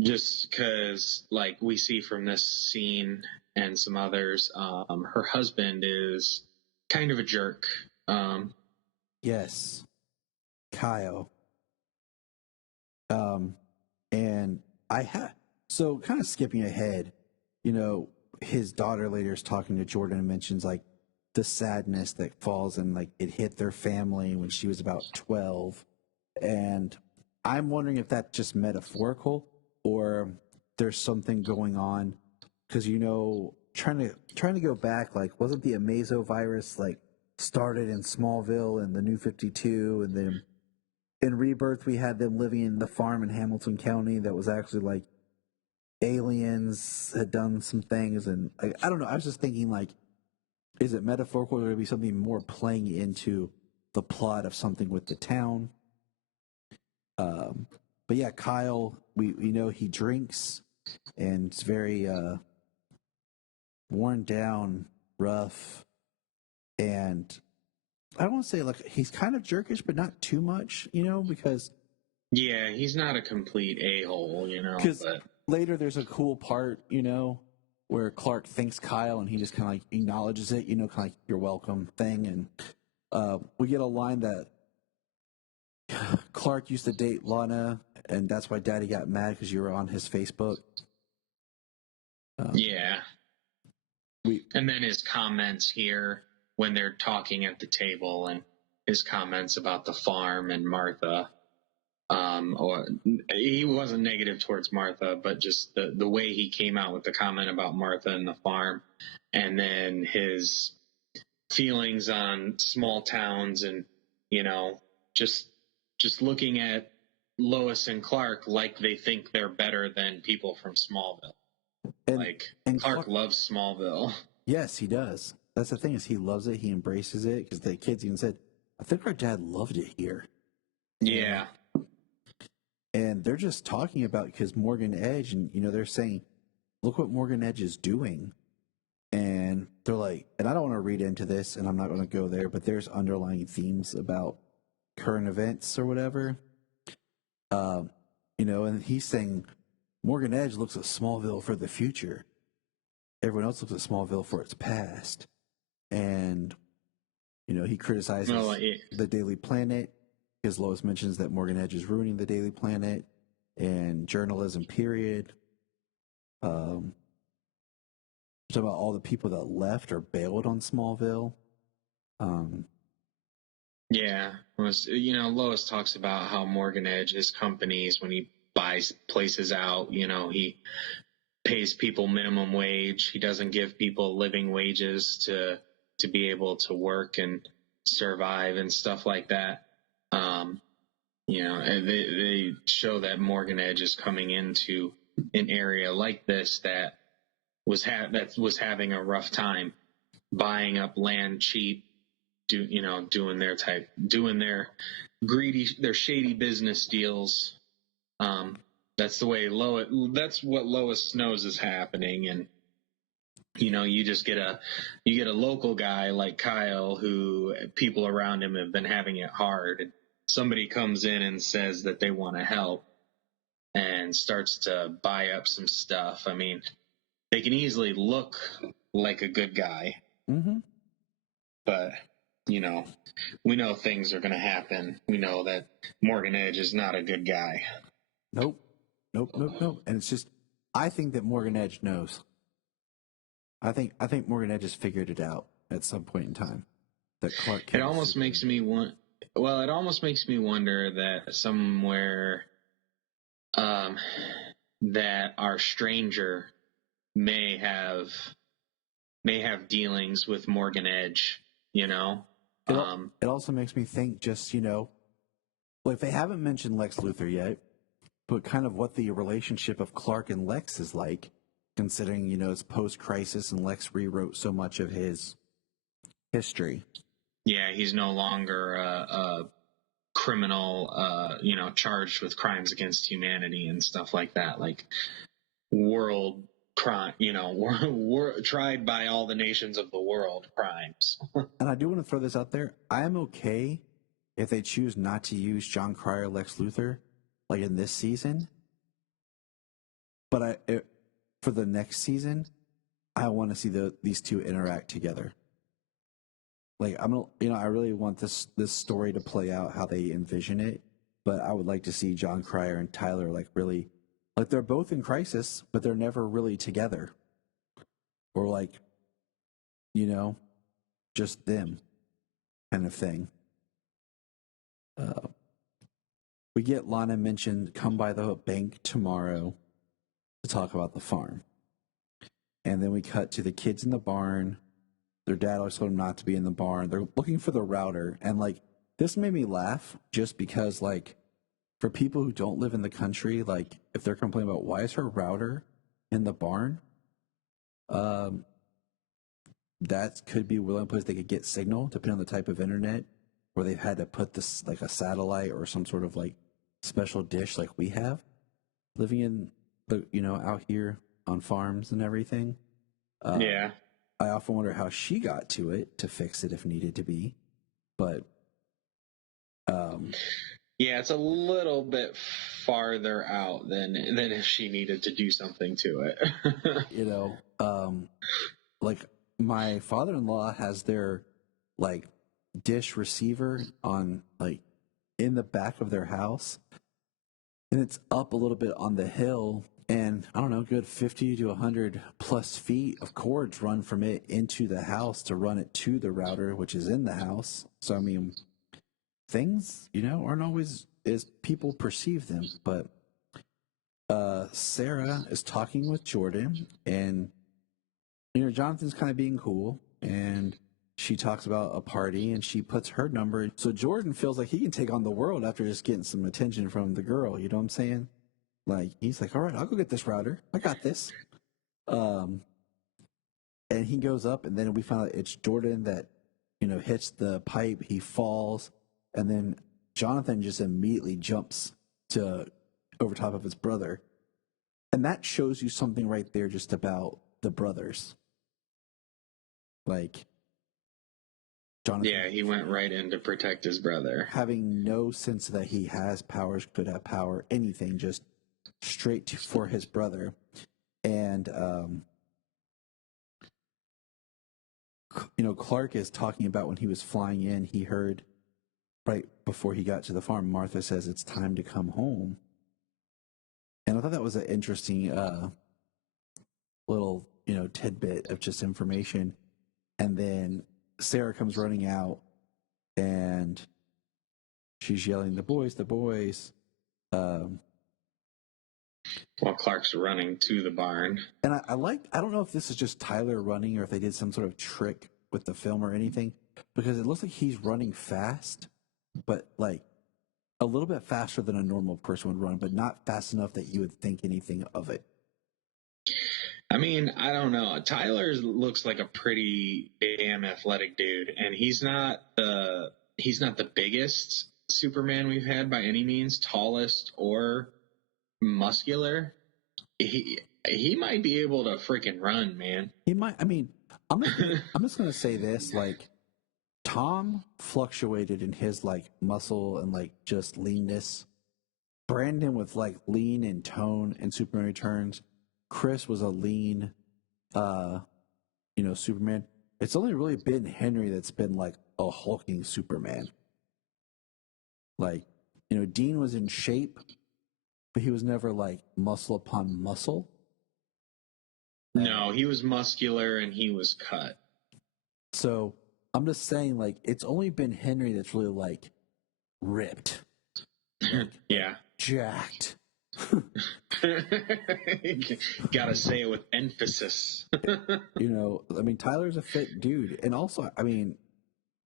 just because, like we see from this scene and some others, her husband is kind of a jerk. Yes, Kyle. And so kind of skipping ahead, his daughter later is talking to Jordan and mentions like the sadness that falls, and like it hit their family when she was about 12. And I'm wondering if that's just metaphorical or there's something going on, because trying to go back, like, wasn't the Amazo virus like started in Smallville and the New 52, and then in Rebirth we had them living in the farm in Hamilton County that was actually like aliens had done some things, and I don't know. I was just thinking, like, is it metaphorical, or would it be something more playing into the plot of something with the town? But yeah, Kyle, we know he drinks, and it's very worn down, rough, and I don't want to say like he's kind of jerkish, but not too much, because yeah, he's not a complete a-hole, because but later there's a cool part, where Clark thanks Kyle and he just kind of like acknowledges it, kind of like you're welcome thing, and we get a line that Clark used to date Lana, and that's why Daddy got mad because you were on his Facebook. Yeah. And then his comments here when they're talking at the table, and his comments about the farm and Martha. Or he wasn't negative towards Martha, but just the way he came out with the comment about Martha and the farm, and then his feelings on small towns, and just looking at Lois and Clark like they think they're better than people from Smallville. And Clark loves Smallville. Yes, he does. That's the thing, is he loves it. He embraces it, because the kids even said, I think our dad loved it here. Yeah. And they're just talking about, because Morgan Edge, and they're saying, look what Morgan Edge is doing. And they're like, and I don't want to read into this, and I'm not going to go there, but there's underlying themes about current events or whatever. And he's saying Morgan Edge looks at Smallville for the future. Everyone else looks at Smallville for its past. And, he criticizes the Daily Planet, because Lois mentions that Morgan Edge is ruining the Daily Planet and journalism, period. Talking about all the people that left or bailed on Smallville. Yeah, Lois talks about how Morgan Edge, his companies, when he buys places out, he pays people minimum wage. He doesn't give people living wages to be able to work and survive and stuff like that. And they show that Morgan Edge is coming into an area like this that was having a rough time buying up land cheap, doing their shady business deals. That's what Lois knows is happening. And, you just get a local guy like Kyle, who people around him have been having it hard. And somebody comes in and says that they want to help and starts to buy up some stuff. I mean, they can easily look like a good guy. Mm-hmm. But we know things are going to happen. We know that Morgan Edge is not a good guy. Nope. And it's just, I think that Morgan Edge knows. I think Morgan Edge has figured it out at some point in time. That Clark Kent. It almost makes me want. Well, it almost makes me wonder that somewhere, that our stranger may have dealings with Morgan Edge. It also makes me think, just like they haven't mentioned Lex Luthor yet, but kind of what the relationship of Clark and Lex is like, considering it's post-crisis and Lex rewrote so much of his history. Yeah, he's no longer a criminal, charged with crimes against humanity and stuff like that, like world crime, tried by all the nations of the world crimes. And I do want to throw this out there. I am okay if they choose not to use John Cryer, Lex Luthor, like in this season. But for the next season, I want to see these two interact together. Like I really want this story to play out how they envision it. But I would like to see John Cryer and Tyler really, like they're both in crisis, but they're never really together. Or just them kind of thing. We get Lana mentioned, come by the bank tomorrow to talk about the farm. And then we cut to the kids in the barn. Their dad always told them not to be in the barn. They're looking for the router. And this made me laugh just because for people who don't live in the country, if they're complaining about why is her router in the barn, that could be a willing place they could get signal, depending on the type of internet, where they've had to put this a satellite or some sort of special dish like we have, living in the out here on farms and everything. Yeah. I often wonder how she got to it to fix it if needed to be, but yeah, it's a little bit farther out than if she needed to do something to it. My father-in-law has their dish receiver on in the back of their house, and it's up a little bit on the hill, and I don't know, good 50 to 100 plus feet of cords run from it into the house to run it to the router, which is in the house. So I mean, things aren't always as people perceive them. But Sarah is talking with Jordan, and Jonathan's kind of being cool, and she talks about a party, and she puts her number. So Jordan feels like he can take on the world after just getting some attention from the girl. You know what I'm saying? He's like, all right, I'll go get this router. I got this. And he goes up, and then we find out it's Jordan that, hits the pipe. He falls, and then Jonathan just immediately jumps to over top of his brother. And that shows you something right there just about the brothers. Jonathan. Yeah, he went right in to protect his brother. Having no sense that he has powers, could have power, anything, just straight for his brother. And, Clark is talking about when he was flying in, he heard right before he got to the farm, Martha says it's time to come home. And I thought that was an interesting little, tidbit of just information. And then Sarah comes running out, and she's yelling, the boys. While Clark's running to the barn. And I don't know if this is just Tyler running or if they did some sort of trick with the film or anything, because it looks like he's running fast, but a little bit faster than a normal person would run, but not fast enough that you would think anything of it. I mean, I don't know. Tyler looks like a pretty damn athletic dude, and he's not the biggest Superman we've had by any means, tallest or muscular. He might be able to freaking run, man. He might. I mean, I'm just gonna say this: Tom fluctuated in his muscle and just leanness. Brandon with lean and tone in Superman Returns. Chris was a lean, Superman. It's only really been Henry that's been like a hulking Superman. Like, Dean was in shape, but he was never like muscle upon muscle. No, he was muscular and he was cut. So I'm just saying, like, it's only been Henry that's really like ripped. Yeah. Jacked. Gotta say it with emphasis. Tyler's a fit dude. And also,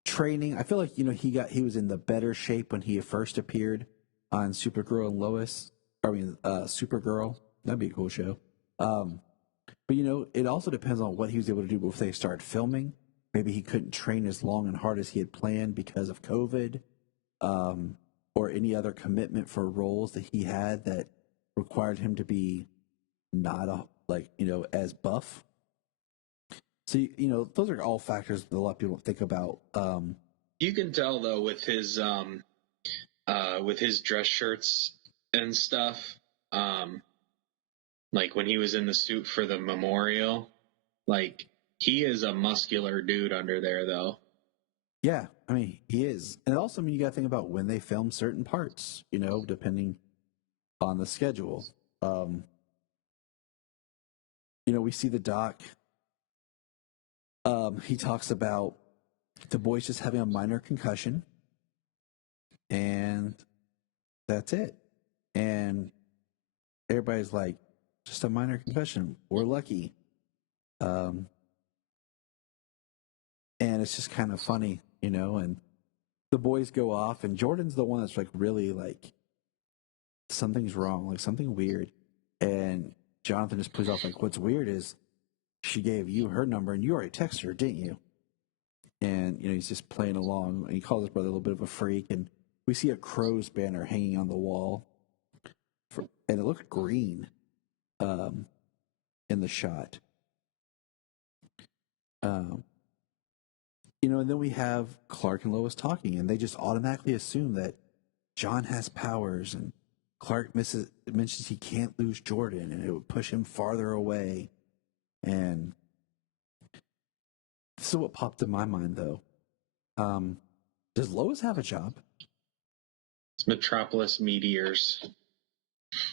training, I feel like, he was in the better shape when he first appeared on Supergirl and Lois. Supergirl. That'd be a cool show. But it also depends on what he was able to do before they started filming. Maybe he couldn't train as long and hard as he had planned because of COVID, or any other commitment for roles that he had that required him to be not as buff. So those are all factors that a lot of people think about. You can tell though with his dress shirts and stuff. Like when he was in the suit for the memorial, like he is a muscular dude under there though. Yeah, he is. And also, you got to think about when they film certain parts, depending on the schedule. We see the doc. He talks about the boys just having a minor concussion, and that's it. And everybody's like, just a minor concussion. We're lucky. And it's just kind of funny, and the boys go off, and Jordan's the one that's like really like something's wrong, like something weird. And Jonathan just plays off like, what's weird is she gave you her number and you already texted her, didn't you? And, he's just playing along, and he calls his brother a little bit of a freak. And we see a Crows banner hanging on the wall, and it looked green in the shot. And then we have Clark and Lois talking, and they just automatically assume that John has powers, and Clark mentions he can't lose Jordan, and it would push him farther away. And this is what popped in my mind, though. Does Lois have a job? It's Metropolis Meteors.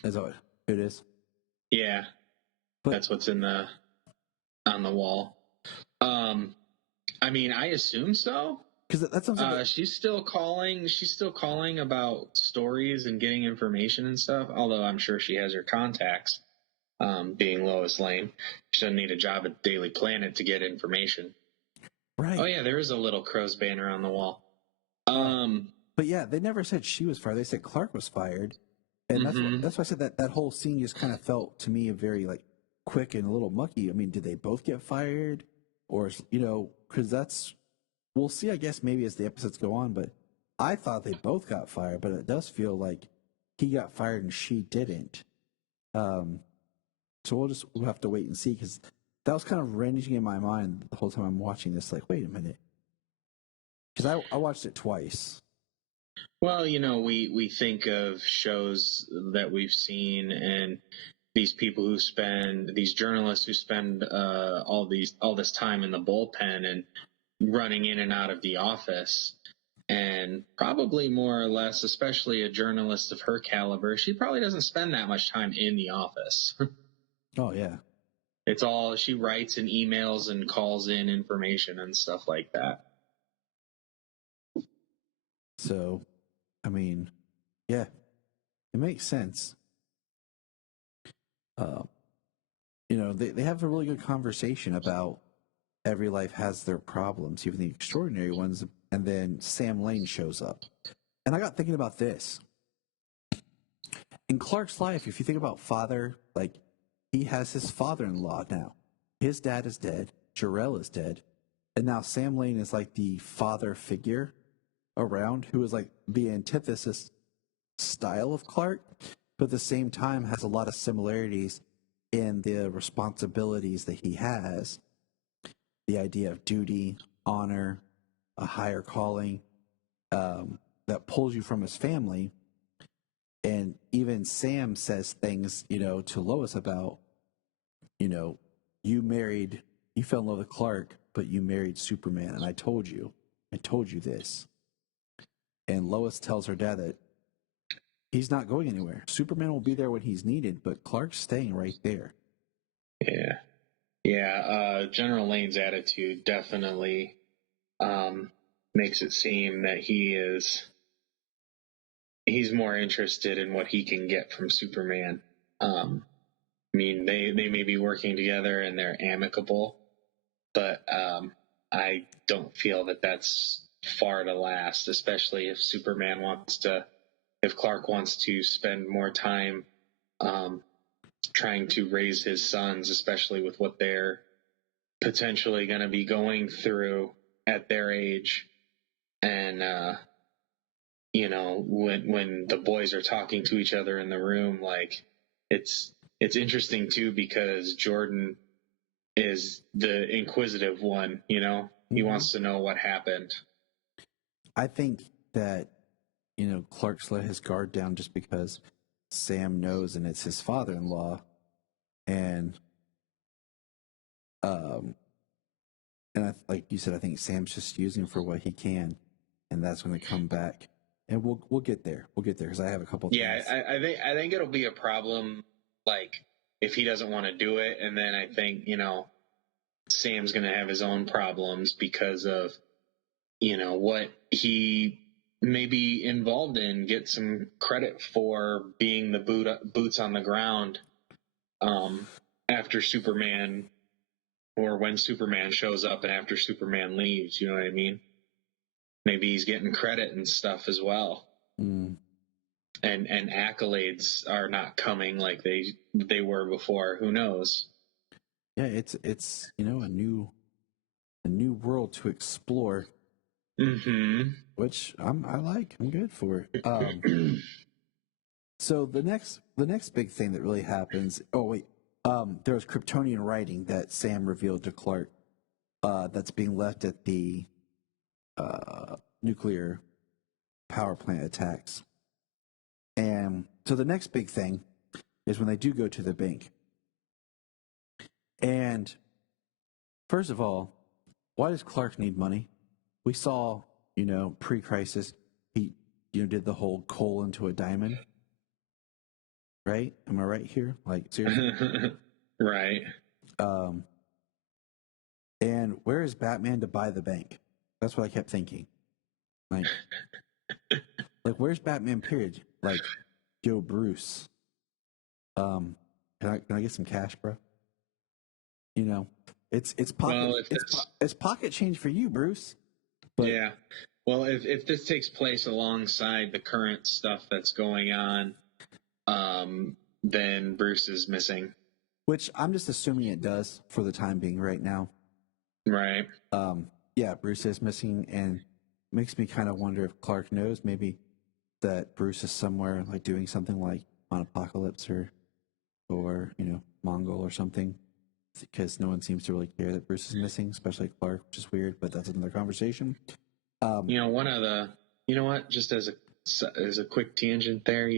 Is that what it is? Yeah, but that's what's on the wall. I assume so. Because that sounds like she's still calling. She's still calling about stories and getting information and stuff. Although I'm sure she has her contacts. Being Lois Lane, she doesn't need a job at Daily Planet to get information. Right. Oh yeah, there is a little Crow's banner on the wall. But yeah, they never said she was fired. They said Clark was fired, and that's why I said that whole scene just kind of felt to me very like quick and a little mucky. Did they both get fired, or because we'll see. I guess maybe as the episodes go on, but I thought they both got fired. But it does feel like he got fired and she didn't. So we'll have to wait and see, because that was kind of ranging in my mind the whole time I'm watching this. Like, wait a minute, because I watched it twice. Well, we think of shows that we've seen, and these journalists who spend all this time in the bullpen and running in and out of the office, and probably more or less, especially a journalist of her caliber, she probably doesn't spend that much time in the office. Oh yeah, it's all she writes and emails and calls in information and stuff like that. So, yeah, it makes sense. They have a really good conversation about every life has their problems, even the extraordinary ones. And then Sam Lane shows up. And I got thinking about this. In Clark's life, if you think about father, like, he has his father-in-law now. His dad is dead. Jor-El is dead. And now Sam Lane is like the father figure around, who is like the antithesis style of Clark, but at the same time has a lot of similarities in the responsibilities that he has. The idea of duty, honor, a higher calling that pulls you from his family. And even Sam says things, to Lois about, you fell in love with Clark but you married Superman, and I told you this. And Lois tells her dad that he's not going anywhere. Superman will be there when he's needed, but Clark's staying right there. Yeah. Yeah, General Lane's attitude definitely makes it seem that he's more interested in what he can get from Superman. I mean, they may be working together and they're amicable, but I don't feel that that's far to last, especially if if Clark wants to spend more time trying to raise his sons, especially with what they're potentially going to be going through at their age. And, when the boys are talking to each other in the room, like it's interesting too, because Jordan is the inquisitive one, he wants to know what happened. I think that, Clark's let his guard down just because Sam knows and it's his father-in-law. And like you said, I think Sam's just using him for what he can, and that's when they come back. And we'll get there. We'll get there because I have a couple. Yeah, I think it'll be a problem, like if he doesn't want to do it, and then I think Sam's going to have his own problems because of what he may be involved in. Get some credit for being the boots on the ground after Superman, or when Superman shows up and after Superman leaves. You know what I mean? Maybe he's getting credit and stuff as well. Mm. And accolades are not coming like they were before. Who knows? Yeah, it's a new world to explore. Mm-hmm. Which I like. I'm good for it. So the next big thing that really happens. Oh wait, there was Kryptonian writing that Sam revealed to Clark. That's being left at the nuclear power plant attacks. And so the next big thing is when they do go to the bank. And first of all, why does Clark need money? We saw, pre-crisis, he, did the whole coal into a diamond. Right? Am I right here? Like, seriously? Right. And where is Batman to buy the bank? That's what I kept thinking. Like where's Batman, period? Like, yo, Bruce, can I get some cash, bro? It's pocket, it's pocket change for you, Bruce. But, yeah. Well, if this takes place alongside the current stuff that's going on, then Bruce is missing. Which I'm just assuming it does for the time being right now. Right. Yeah, Bruce is missing, and makes me kind of wonder if Clark knows maybe that Bruce is somewhere, like doing something like on Apocalypse or Mongol or something, because no one seems to really care that Bruce is missing, especially Clark, which is weird, but that's another conversation. Just as a quick tangent there,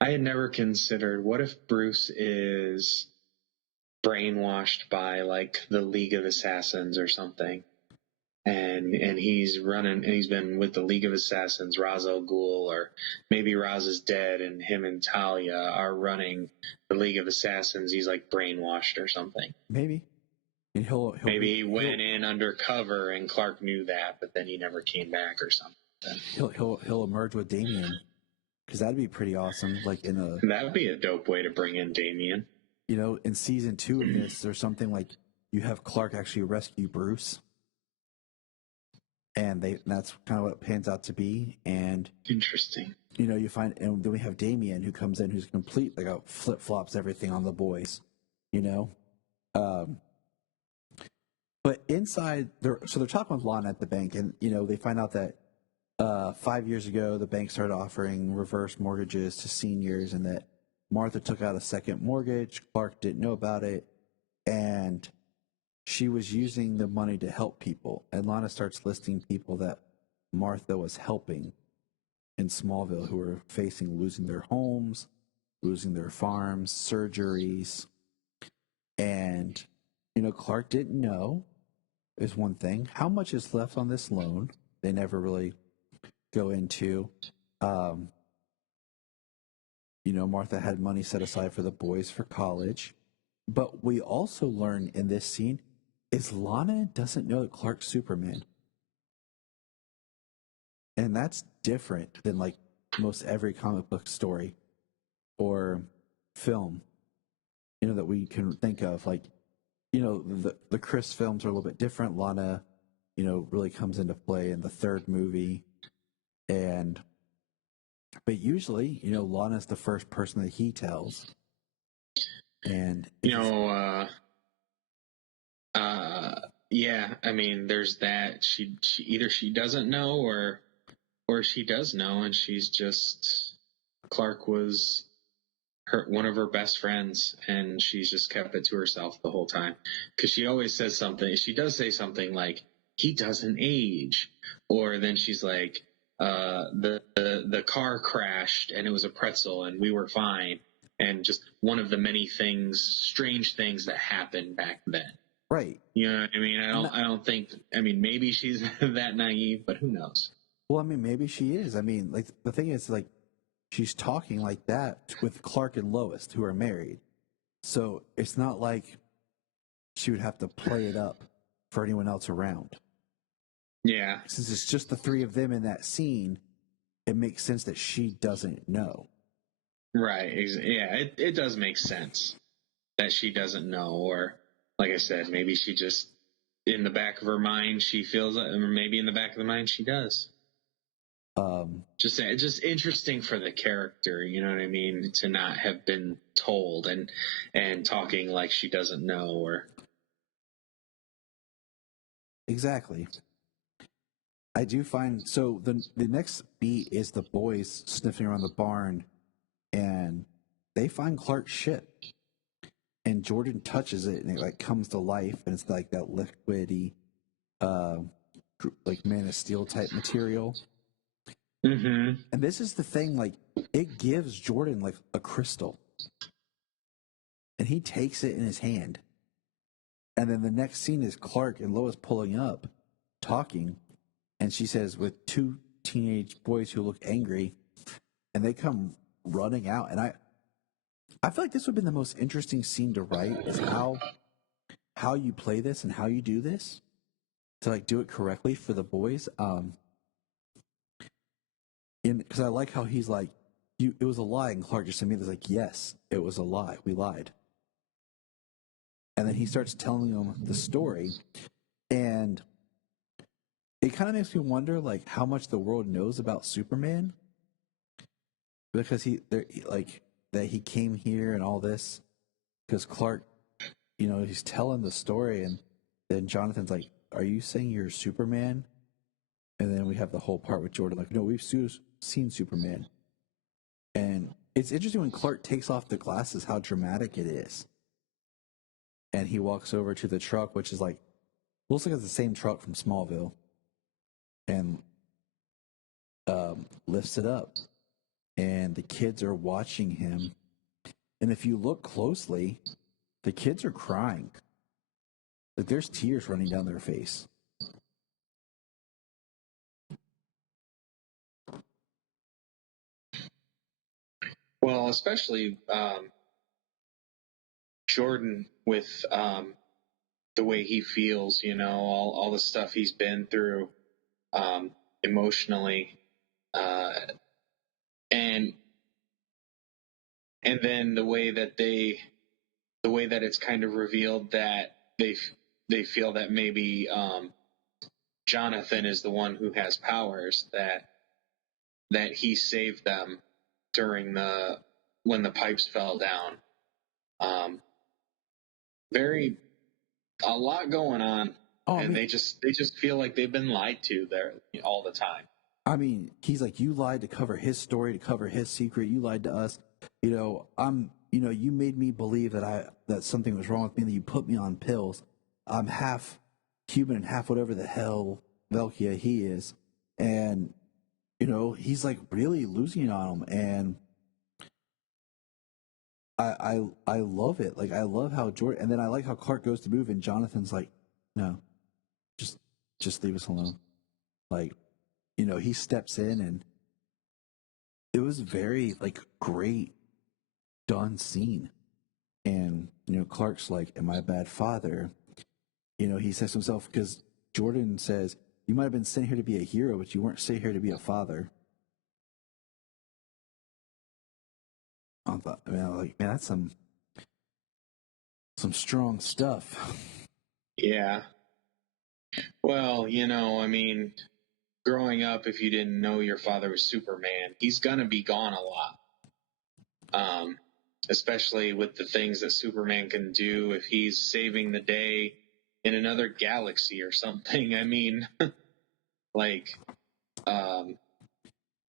I had never considered, what if Bruce is brainwashed by like the League of Assassins or something, and he's been with the League of Assassins, Ra's al Ghul, or maybe Ra's is dead and him and Talia are running the League of Assassins. He's like brainwashed or something. Maybe. And maybe he went in undercover and Clark knew that, but then he never came back or something. He'll emerge with Damian, because that'd be pretty awesome. Like that'd be a dope way to bring in Damian. In season 2 of this or something, like you have Clark actually rescue Bruce, and that's kind of what it pans out to be. And interesting. You find, and then we have Damian who comes in, who's complete, like flip flops everything on the boys. But inside, they're talking with Lana at the bank, and they find out that 5 years ago the bank started offering reverse mortgages to seniors, and that Martha took out a second mortgage. Clark didn't know about it, and she was using the money to help people. And Lana starts listing people that Martha was helping in Smallville who were facing losing their homes, losing their farms, surgeries. And, Clark didn't know. is one thing. How much is left on this loan? They never really go into. Martha had money set aside for the boys for college. But we also learn in this scene is Lana doesn't know that Clark's Superman. And that's different than like most every comic book story or film, that we can think of. Like, the Chris films are a little bit different. Lana, really comes into play in the third movie. But usually, Lana's the first person that he tells. And yeah, I mean, there's that. She either she doesn't know or she does know, and she's just Clark was one of her best friends, and she's just kept it to herself the whole time. Because she always says something. She does say something like, "He doesn't age," or then she's like, "The car crashed and it was a pretzel and we were fine," and just one of the many strange things that happened back then. Right. You know what I mean? I don't think. I mean, maybe she's that naive, but who knows? Well, I mean, maybe she is. I mean, like, the thing is, like, she's talking like that with Clark and Lois, who are married. So it's not like she would have to play it up for anyone else around. Yeah. Since it's just the three of them in that scene, it makes sense that she doesn't know. Right. Yeah, it does make sense that she doesn't know. Or, like I said, maybe she just, in the back of her mind, she feels it, or maybe in the back of the mind, she does. Just interesting for the character, you know what I mean, to not have been told and talking like she doesn't know. Or exactly. I do find so the next beat is the boys sniffing around the barn, and they find Clark's ship, and Jordan touches it, and it like comes to life, and it's like that liquidy, like Man of Steel type material. Mm-hmm. And this is the thing, like, it gives Jordan like a crystal, and he takes it in his hand, and then the next scene is Clark and Lois pulling up, talking, and she says, with two teenage boys who look angry, and they come running out, and I feel like this would have been the most interesting scene to write, is how you play this and how you do this to like do it correctly for the boys. Because I like how he's like, it was a lie, and Clark just immediately like, yes, it was a lie. We lied. And then he starts telling them the story, and it kind of makes me wonder, like, how much the world knows about Superman, because that he came here and all this. Because Clark, he's telling the story, and then Jonathan's like, "Are you saying you're Superman?" And then we have the whole part with Jordan, like, "No, we've seen Superman." And it's interesting when Clark takes off the glasses, how dramatic it is. And he walks over to the truck, which is like, looks like it's the same truck from Smallville, and lifts it up. And the kids are watching him. And if you look closely, the kids are crying. Like, there's tears running down their face. Well, especially Jordan with the way he feels, all the stuff he's been through emotionally, and then the way that it's kind of revealed that they feel that maybe Jonathan is the one who has powers, that he saved them during when the pipes fell down. A lot going on. Oh, and they just feel like they've been lied to there all the time. I mean, he's like, you lied to cover his story, to cover his secret. You lied to us. You made me believe that something was wrong with me, that you put me on pills. I'm half human and half whatever the hell Velkia he is. And, he's like really losing on him. And I love it. Like, I love how Jordan, and then I like how Clark goes to move and Jonathan's like, no, just leave us alone. Like, you know, he steps in, and it was very like great done scene. And, you know, Clark's like, am I a bad father? You know, he says to himself, because Jordan says, you might have been sent here to be a hero, but you weren't sent here to be a father. I thought, I mean, I was like, man, that's some strong stuff. Yeah. Well, you know, I mean, growing up, if you didn't know your father was Superman, he's gonna be gone a lot. Especially with the things that Superman can do if he's saving the day in another galaxy or something. I mean, like,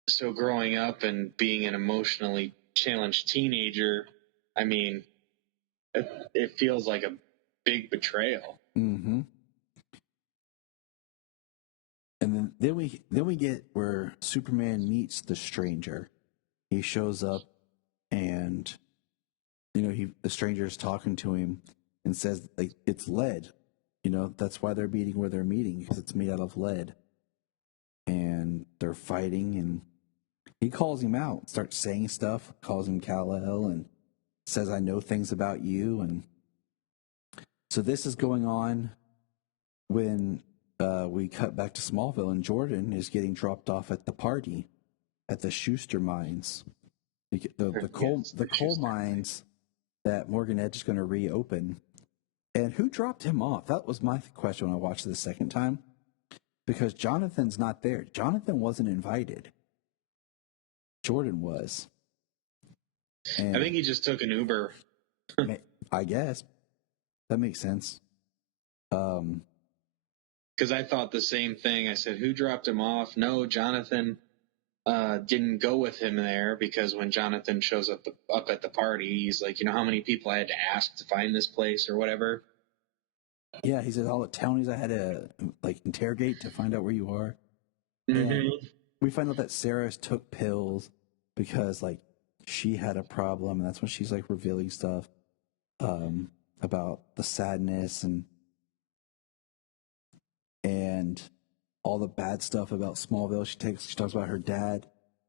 so growing up and being an emotionally challenged teenager, I mean, it feels like a big betrayal. Mm-hmm. And then we get where Superman meets the stranger. He shows up, and you know, the stranger's talking to him and says, like, it's lead. You know, that's why they're meeting where they're meeting, because it's made out of lead. And they're fighting, and he calls him out, starts saying stuff, calls him Kal-El, and says, I know things about you. And so this is going on when we cut back to Smallville, and Jordan is getting dropped off at the party at the Schuster mines. The coal mines that Morgan Edge is going to reopen. And who dropped him off? That was my question when I watched it the second time. Because Jonathan's not there. Jonathan wasn't invited. Jordan was. And I think he just took an Uber. I guess. That makes sense. Because I thought the same thing. I said, who dropped him off? No, Jonathan didn't go with him there, because when Jonathan shows up at the party, he's like, you know how many people I had to ask to find this place or whatever? Yeah, he said all the townies I had to like interrogate to find out where you are. Mm-hmm. And we find out that Sarah took pills because like she had a problem, and that's when she's like revealing stuff about the sadness and all the bad stuff about Smallville. She talks about her dad,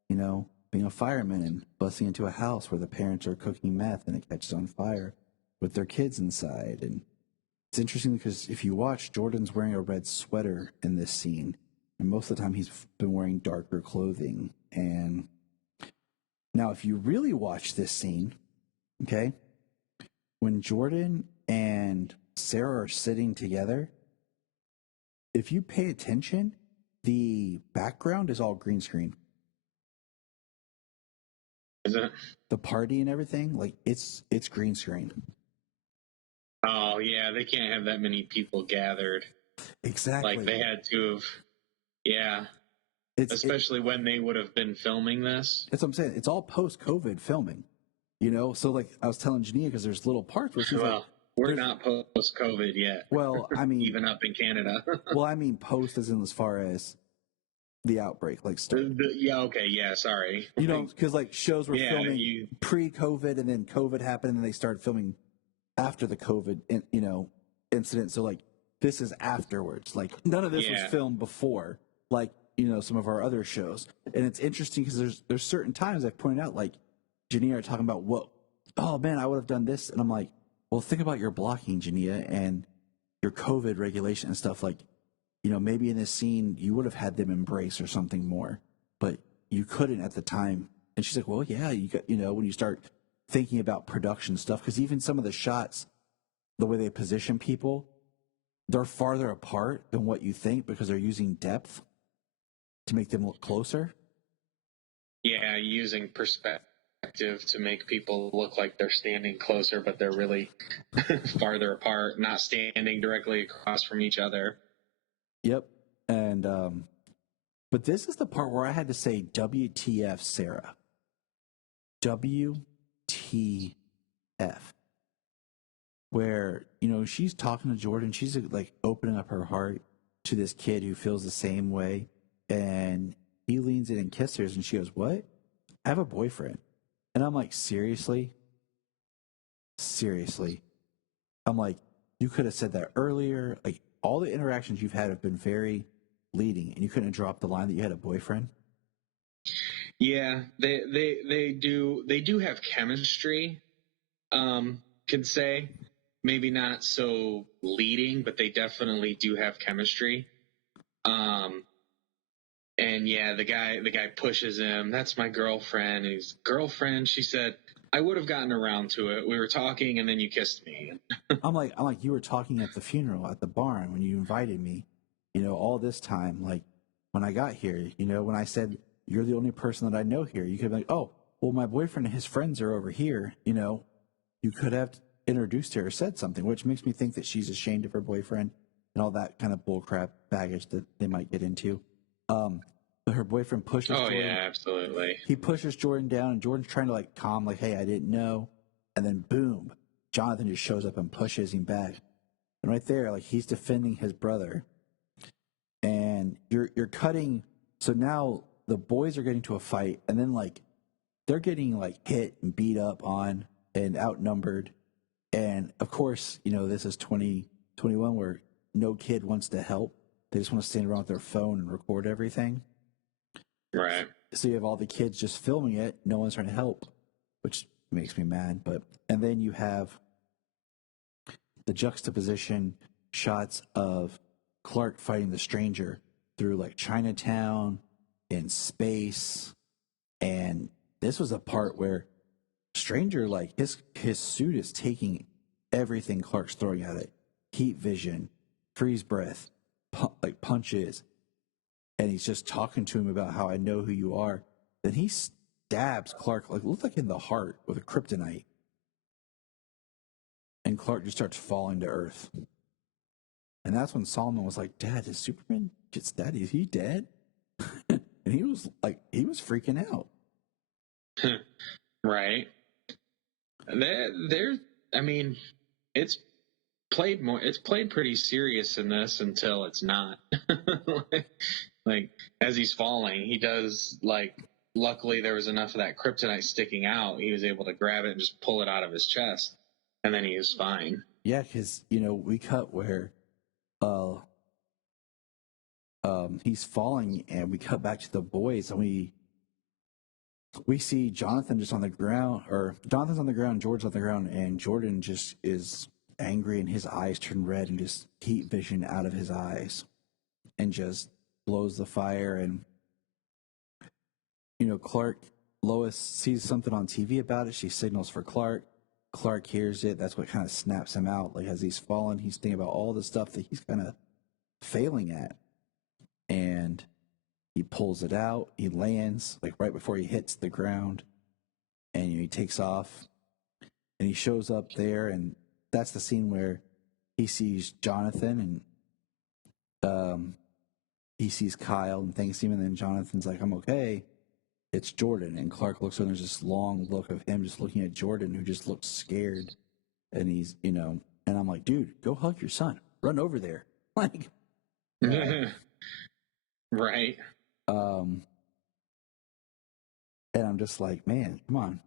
you know, being a fireman and busting into a house where the parents are cooking meth and it catches on fire with their kids inside. And it's interesting because if you watch, Jordan's wearing a red sweater in this scene, and most of the time he's been wearing darker clothing. And now if you really watch this scene, okay, when Jordan and Sarah are sitting together, if you pay attention, the background is all green screen. Is it? The party and everything, like it's green screen. Oh, yeah, they can't have that many people gathered. Exactly. Like, they had to have, yeah. Especially when they would have been filming this. That's what I'm saying. It's all post-COVID filming, you know? So, like, I was telling Jania, because there's little parts where she's like... We're not post-COVID yet. Well, I mean... even up in Canada. Well, I mean post as far as the outbreak, like... Yeah, okay, yeah, sorry. You know, because, like, shows were filming pre-COVID, and then COVID happened, and then they started filming after the COVID, you know, incident. So, like, this is afterwards. Like, none of this was filmed before, like, you know, some of our other shows. And it's interesting because there's certain times I've pointed out, like, Jania are talking about, oh, man, I would have done this. And I'm like, well, think about your blocking, Jania, and your COVID regulation and stuff. Like, you know, maybe in this scene, you would have had them embrace or something more, but you couldn't at the time. And she's like, well, yeah, you know, when you start thinking about production stuff, because even some of the shots, the way they position people, they're farther apart than what you think because they're using depth to make them look closer. Yeah, using perspective to make people look like they're standing closer, but they're really farther apart, not standing directly across from each other. Yep. And, but this is the part where I had to say, WTF, Sarah. WTF. Where, you know, she's talking to Jordan. She's like opening up her heart to this kid who feels the same way. And he leans in and kisses her, and she goes, what? I have a boyfriend. And I'm like, seriously? Seriously? I'm like, you could have said that earlier. Like, all the interactions you've had have been very leading, and you couldn't drop the line that you had a boyfriend. Yeah, they do have chemistry. Could say maybe not so leading, but they definitely do have chemistry. And yeah, the guy pushes him. That's my girlfriend. And his girlfriend, she said, I would have gotten around to it. We were talking, and then you kissed me. I'm like, you were talking at the funeral at the barn when you invited me. All this time, like when I got here, when I said you're the only person that I know here, you could be like, oh, well, my boyfriend and his friends are over here. You could have introduced her or said something, which makes me think that she's ashamed of her boyfriend and all that kind of bullcrap baggage that they might get into. But her boyfriend pushes Jordan. Yeah, absolutely. He pushes Jordan down, and Jordan's trying to like calm, like, hey, I didn't know. And then boom, Jonathan just shows up and pushes him back. And right there, like, he's defending his brother. And you're cutting. So now the boys are getting to a fight, and then like they're getting like hit and beat up on and outnumbered. And of course, this is 2021 where no kid wants to help. They just want to stand around with their phone and record everything. Right. So you have all the kids just filming it. No one's trying to help, which makes me mad. And then you have the juxtaposition shots of Clark fighting the stranger through like Chinatown, in space. And this was a part where Stranger, like his suit is taking everything Clark's throwing at it. Heat vision, freeze breath, like punches. And he's just talking to him about how I know who you are. Then he stabs Clark, like, looked like in the heart with a kryptonite. And Clark just starts falling to earth. And that's when Solomon was like, Dad, is Superman get stabbed? Is he dead? And he was freaking out. Right. I mean, it's played pretty serious in this until it's not. like as he's falling, he does luckily there was enough of that kryptonite sticking out. He was able to grab it and just pull it out of his chest, and then he was fine. Yeah, because we cut where he's falling, and we cut back to the boys, and we see Jonathan just on the ground, or Jonathan's on the ground, George's on the ground, and Jordan just is angry, and his eyes turn red, and just heat vision out of his eyes, and just blows the fire. And Lois sees something on TV about it. She signals for Clark. Clark hears it. That's what kind of snaps him out. Like as he's falling, he's thinking about all the stuff that he's kind of failing at, and he pulls it out. He lands like right before he hits the ground, and he takes off, and he shows up there, and that's the scene where he sees Jonathan, and he sees Kyle and thanks him, and then Jonathan's like, I'm okay. It's Jordan. And Clark looks and there's this long look of him just looking at Jordan, who just looks scared. And he's, and I'm like, dude, go hug your son. Run over there. Like, right. And I'm just like, man, come on.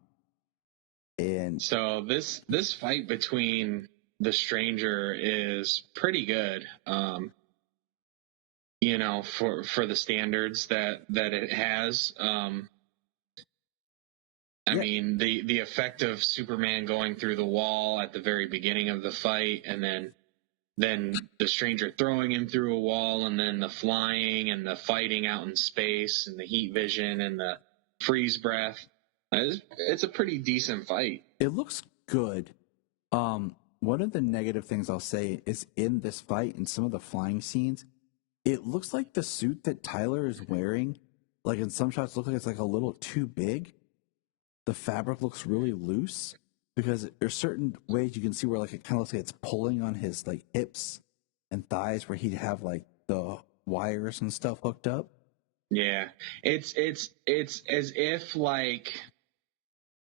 And so this fight between the stranger is pretty good. For the standards that it has. I mean, the effect of Superman going through the wall at the very beginning of the fight, and then the stranger throwing him through a wall, and then the flying and the fighting out in space and the heat vision and the freeze breath. It's a pretty decent fight. It looks good. One of the negative things I'll say is in this fight and some of the flying scenes, it looks like the suit that Tyler is wearing, like in some shots, look like it's like a little too big. The fabric looks really loose because there's certain ways you can see where like it kind of looks like it's pulling on his like hips and thighs where he'd have like the wires and stuff hooked up. Yeah, it's as if like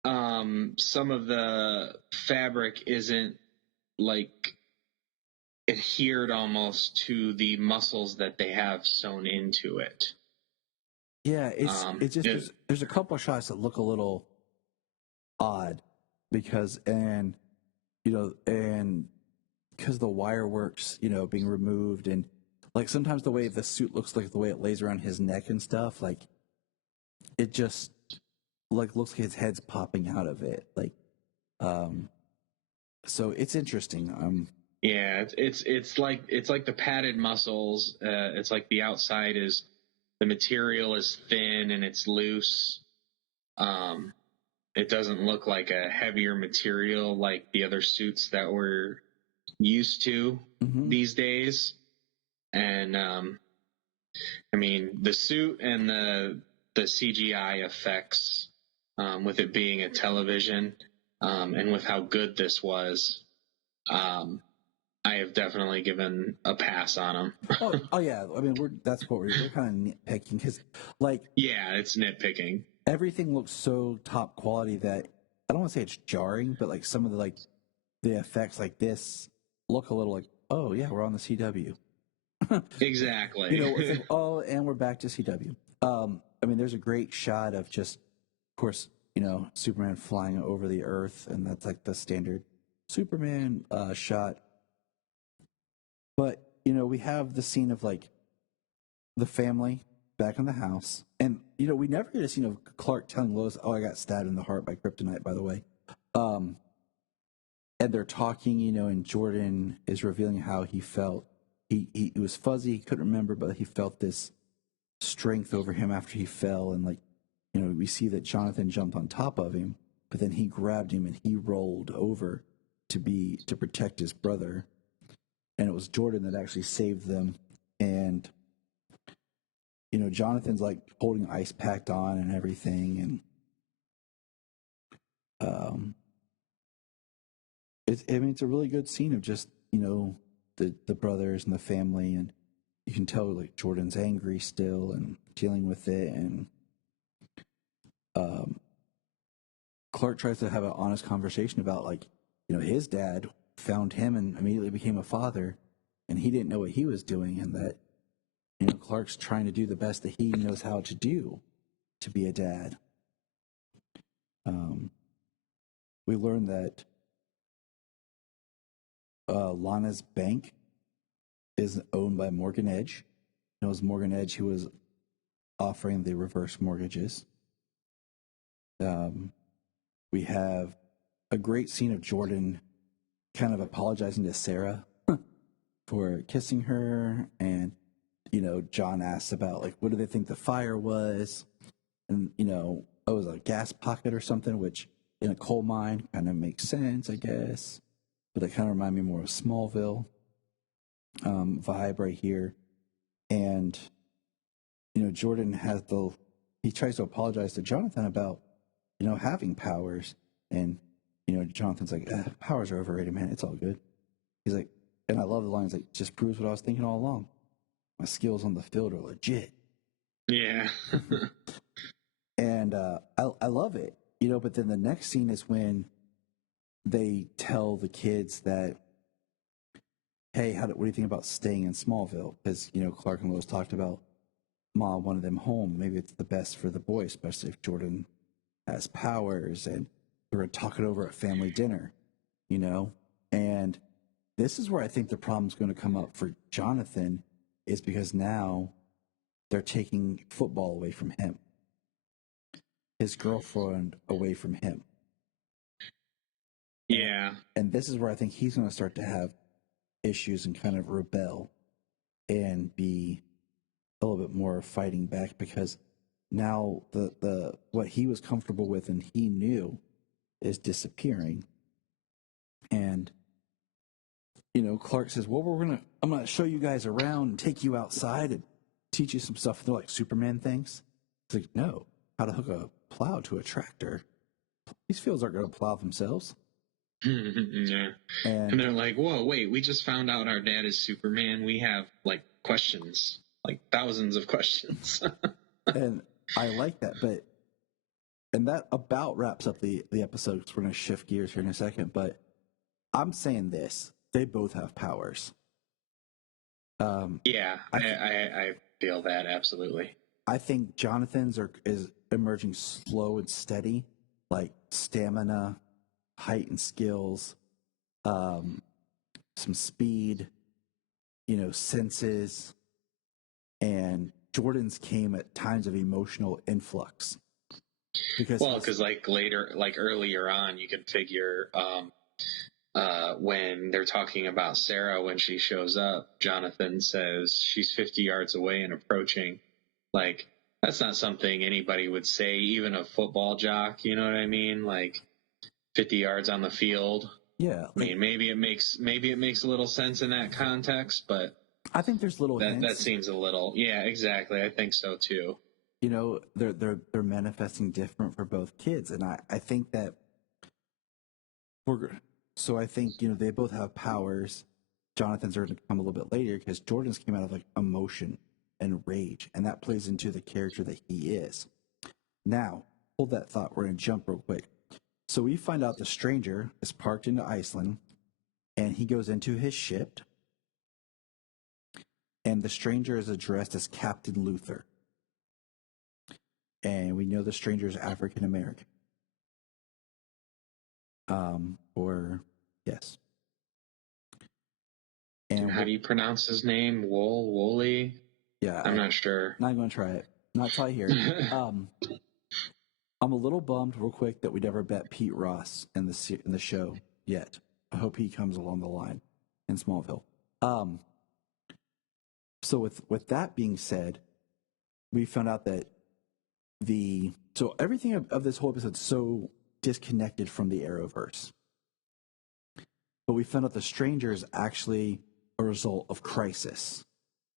some of the fabric isn't like adhered almost to the muscles that they have sewn into it. Yeah, it's just there's a couple of shots that look a little odd because and because the wire works, being removed, and like sometimes the way the suit looks, like the way it lays around his neck and stuff, like it just like looks like his head's popping out of it, like so it's interesting. Yeah, it's like the padded muscles. It's like the outside is the material is thin and it's loose. It doesn't look like a heavier material like the other suits that we're used to these days. And I mean, the suit and the CGI effects, with it being a television, and with how good this was, I have definitely given a pass on them. oh yeah, I mean that's what we're kind of nitpicking because, like, yeah, it's nitpicking. Everything looks so top quality that I don't want to say it's jarring, but like some of the effects like this look a little like, oh yeah, we're on the CW. Exactly. It's like, oh, and we're back to CW. I mean, there's a great shot of just, of course, Superman flying over the Earth, and that's like the standard Superman shot. But we have the scene of like the family back in the house, and we never get a scene of Clark telling Lois, "Oh, I got stabbed in the heart by kryptonite." By the way, and they're talking, and Jordan is revealing how he felt. He was fuzzy, he couldn't remember, but he felt this strength over him after he fell, and like we see that Jonathan jumped on top of him, but then he grabbed him and he rolled over to protect his brother, and it was Jordan that actually saved them. And Jonathan's like holding ice pack on and everything, and it's a really good scene of just the brothers and the family, and you can tell like Jordan's angry still and dealing with it, and Clark tries to have an honest conversation about like his dad found him and immediately became a father, and he didn't know what he was doing, and that Clark's trying to do the best that he knows how to do to be a dad. We learned that Lana's bank is owned by Morgan Edge. It was Morgan Edge who was offering the reverse mortgages. We have a great scene of Jordan kind of apologizing to Sarah for kissing her, and John asks about like what do they think the fire was, and it was a gas pocket or something, which in a coal mine kind of makes sense, I guess, but it kind of reminded me more of Smallville vibe right here. And Jordan he tries to apologize to Jonathan about having powers, and Jonathan's like, powers are overrated, man, it's all good. He's like, and I love the lines like, just proves what I was thinking all along, my skills on the field are legit. Yeah. And I love it, but then the next scene is when they tell the kids that, hey, what do you think about staying in Smallville? Because Clark and Lois talked about Mom wanted them home. Maybe it's the best for the boy, especially if Jordan has powers, and we're going to talk it over at family dinner, And this is where I think the problem's going to come up for Jonathan, is because now they're taking football away from him, his girlfriend away from him. Yeah. And this is where I think he's going to start to have issues and kind of rebel and be a little bit more fighting back, because now the what he was comfortable with and he knew is disappearing. And Clark says, well, I'm gonna show you guys around and take you outside and teach you some stuff. They're like Superman things. It's like, no, how to hook a plow to a tractor. These fields aren't going to plow themselves. Yeah. And they're like, whoa, wait, we just found out our dad is Superman. We have like questions, like thousands of questions. And I like that, and that about wraps up the episode, because we're going to shift gears here in a second. But I'm saying this: they both have powers. Yeah, I feel that absolutely. I think Jonathan's is emerging slow and steady, like stamina, height, and skills. some speed, senses, and Jordan's came at times of emotional influx. Because earlier on, you could figure when they're talking about Sarah when she shows up, Jonathan says she's 50 yards away and approaching. Like, that's not something anybody would say, even a football jock. You know what I mean? Like 50 yards on the field. Yeah. I mean, maybe it makes a little sense in that context, but I think there's little hints. That seems a little. Yeah, exactly. I think so too. They're manifesting different for both kids, and I think that I think they both have powers. Jonathan's are going to come a little bit later because Jordan's came out of like emotion and rage, and that plays into the character that he is. Now, hold that thought. We're going to jump real quick. So we find out the stranger is parked into Iceland, and he goes into his ship, and the stranger is addressed as Captain Luther. And we know the stranger is African American. Yes. And how do you pronounce his name? Wooly? Yeah. I'm not sure. Not going to try it. Not till I hear it. I'm a little bummed, real quick, that we never bet Pete Ross in the show yet. I hope he comes along the line in Smallville. So with that being said, we found out that everything of this whole episode is so disconnected from the Arrowverse. But we found out the stranger is actually a result of Crisis.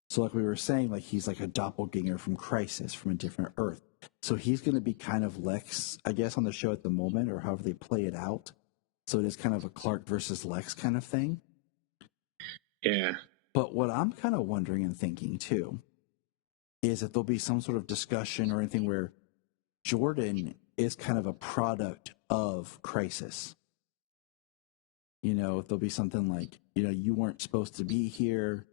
So like we were saying, like he's like a doppelganger from Crisis, from a different Earth. So he's going to be kind of Lex, I guess, on the show at the moment, or however they play it out. So it is kind of a Clark versus Lex kind of thing. Yeah. But what I'm kind of wondering and thinking too is that there'll be some sort of discussion or anything where Jordan is kind of a product of Crisis. If there'll be something like, you weren't supposed to be here,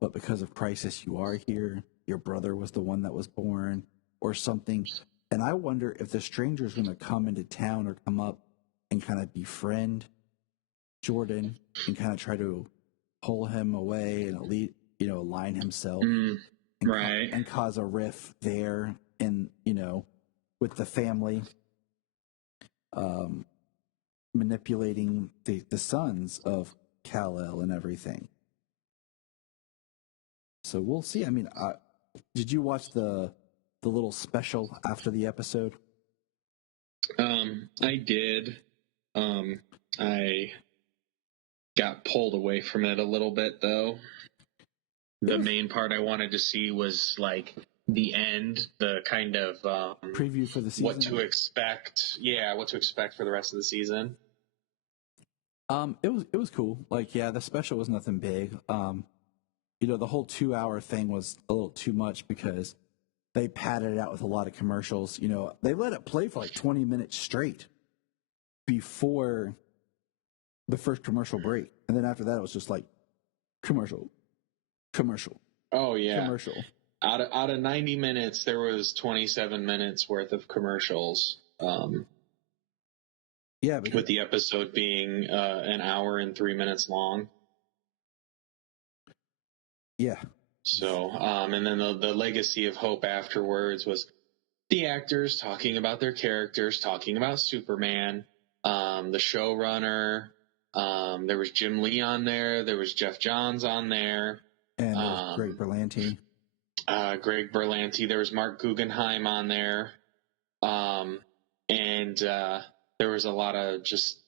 but because of Crisis, you are here. Your brother was the one that was born, or something. And I wonder if the stranger is going to come into town or come up and kind of befriend Jordan and kind of try to pull him away and align himself and cause a rift there and, with the family, manipulating the sons of Kal-El and everything. So we'll see. I mean, did you watch the little special after the episode? I did. I got pulled away from it a little bit, though. The main part I wanted to see was like the end, the kind of preview for the season. What to expect? Yeah, what to expect for the rest of the season. It was cool. Like, yeah, the special was nothing big. The whole 2-hour thing was a little too much because they padded it out with a lot of commercials. They let it play for like 20 minutes straight before the first commercial break. And then after that, it was just like commercial. Oh, yeah. Commercial. Out of 90 minutes, there was 27 minutes worth of commercials. Yeah. With the episode being an hour and 3 minutes long. Yeah. So, and then the legacy of hope afterwards was the actors talking about their characters, talking about Superman, the showrunner. There was Jim Lee on there. There was Jeff Johns on there. And Greg Berlanti. Greg Berlanti. There was Mark Guggenheim on there. And there was a lot of just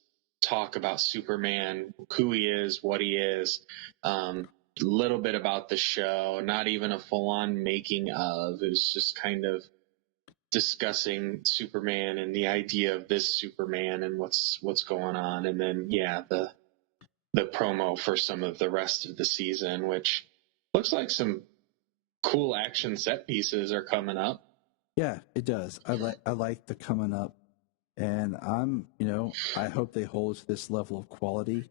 talk about Superman, who he is, what he is. A little bit about the show, not even a full-on making of. It was just kind of discussing Superman and the idea of this Superman and what's going on. And then, yeah, the promo for some of the rest of the season, which looks like some cool action set pieces are coming up. Yeah, it does. I like the coming up, and I hope they hold to this level of quality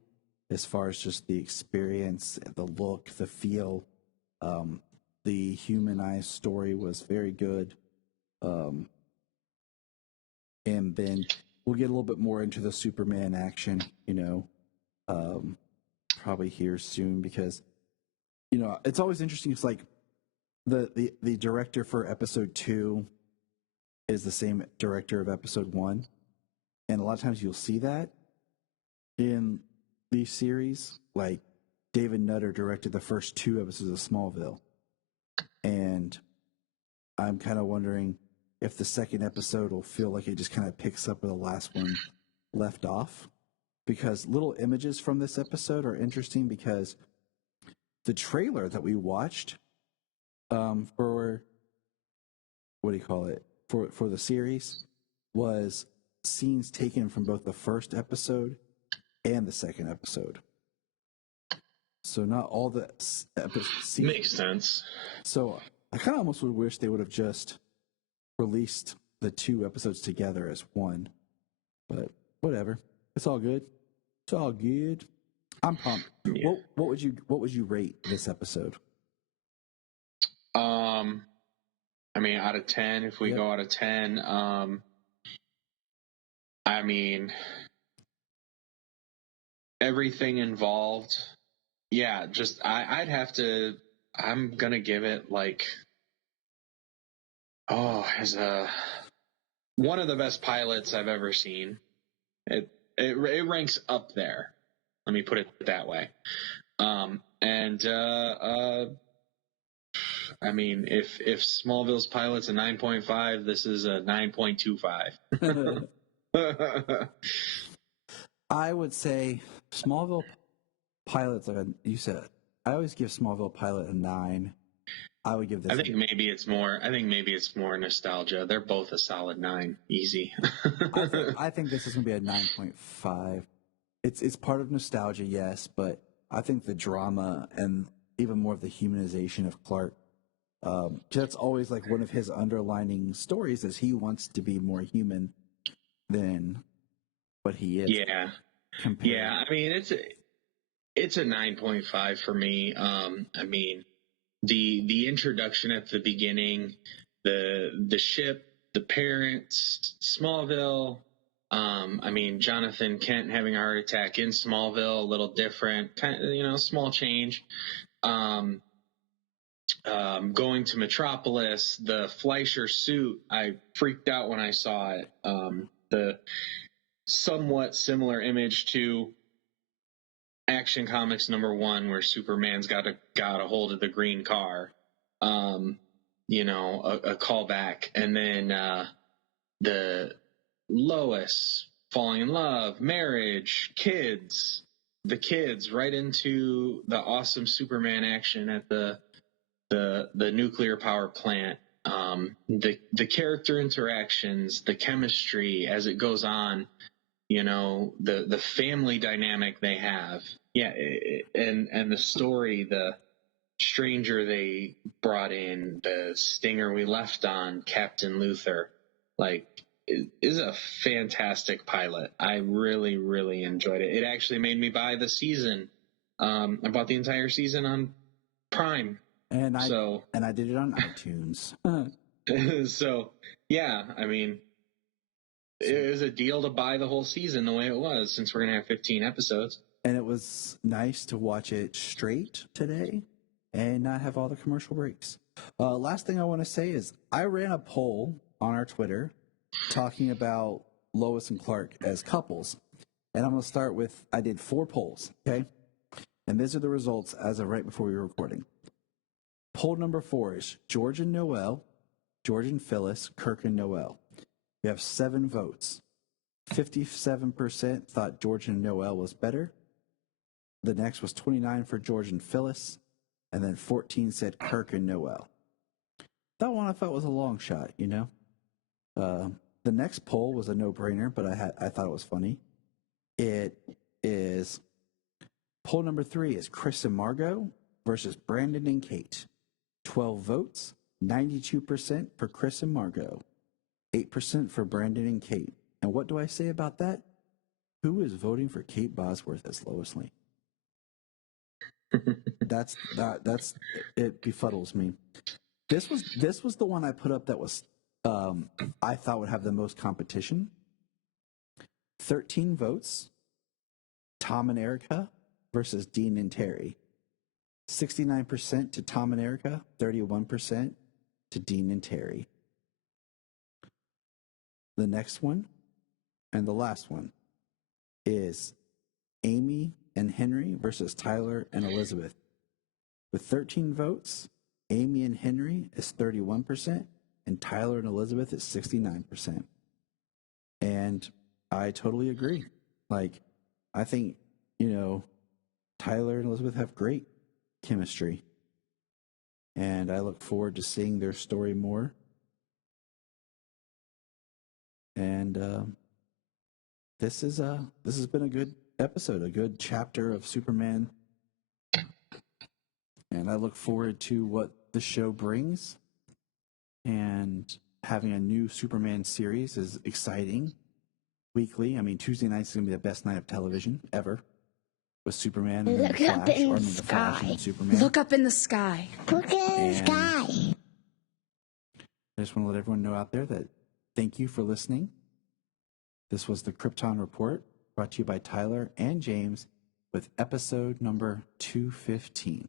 as far as just the experience, the look, the feel. The humanized story was very good. And then we'll get a little bit more into the Superman action, probably here soon because, it's always interesting. It's like the director for episode 2 is the same director of episode 1. And a lot of times you'll see that in these series. Like David Nutter directed the first 2 episodes of Smallville. And I'm kind of wondering if the second episode will feel like it just kind of picks up where the last one left off. Because little images from this episode are interesting because the trailer that we watched for, what do you call it, for the series was scenes taken from both the first episode and the second episode. So not all the episodes. Makes sense. So I kind of almost would wish they would have just released the 2 episodes together as one. But whatever. It's all good. It's all good. I'm pumped. Yeah. What would you rate this episode? I mean, out of 10, if we go out of 10, I mean, everything involved. Yeah, just I'm gonna give it like, as one of the best pilots I've ever seen. It ranks up there. Let me put it that way. I mean, if Smallville's pilot's a 9.5, this is a 9.25. I would say Smallville pilot's like you said. I always give Smallville pilot a 9. I would give this. I think maybe it's more nostalgia. They're both a solid 9, easy. I think this is gonna be a 9.5. It's part of nostalgia, yes, but I think the drama and even more of the humanization of Clark. That's always like one of his underlining stories is he wants to be more human than what he is. Yeah. Yeah. I mean, it's a 9.5 for me. I mean, the introduction at the beginning, the ship, the parents, Smallville. I mean, Jonathan Kent having a heart attack in Smallville, a little different, kind of, small change. Going to Metropolis, the Fleischer suit, I freaked out when I saw it. The somewhat similar image to Action Comics #1, where Superman's got a hold of the green car. A callback. And then the Lois falling in love, marriage, the kids, right into the awesome Superman action at the nuclear power plant, the character interactions, the chemistry as it goes on, the family dynamic they have, and the story, the stranger they brought in, the stinger we left on, Captain Luther, like, is a fantastic pilot. I really, really enjoyed it. It actually made me buy the season. I bought the entire season on Prime. And I did it on iTunes. So, yeah, I mean, it was a deal to buy the whole season the way it was, since we're going to have 15 episodes. And it was nice to watch it straight today and not have all the commercial breaks. Last thing I want to say is I ran a poll on our Twitter talking about Lois and Clark as couples. And I'm going to start with, I did 4 polls, okay? And these are the results as of right before we were recording. Poll number 4 is George and Noel, George and Phyllis, Kirk and Noel. We have 7 votes. 57% thought George and Noel was better. The next was 29 for George and Phyllis. And then 14 said Kirk and Noel. That one I thought was a long shot, The next poll was a no-brainer, but I thought it was funny. It is poll number 3 is Chris and Margot versus Brandon and Kate. 12 votes, 92% for Chris and Margot, 8% for Brandon and Kate. And what do I say about that? Who is voting for Kate Bosworth as Lois Lane? That's it befuddles me. This was the one I put up that was I thought would have the most competition. 13 votes, Tom and Erica versus Dean and Terry. 69% to Tom and Erica, 31% to Dean and Terry. The next one, and the last one, is Amy and Henry versus Tyler and Elizabeth. With 13 votes, Amy and Henry is 31%, and Tyler and Elizabeth is 69%. And I totally agree. Like, I think, Tyler and Elizabeth have great chemistry. And I look forward to seeing their story more. And this has been a good episode, a good chapter of Superman. And I look forward to what the show brings. And having a new Superman series is exciting. Weekly. I mean, Tuesday night's going to be the best night of television ever. With Superman and Look the up Flash, in or the the Flash and sky. Superman. Look up in the sky. Look in the sky. I just want to let everyone know out there that thank you for listening. This was the Krypton Report, brought to you by Tyler and James with episode number 215.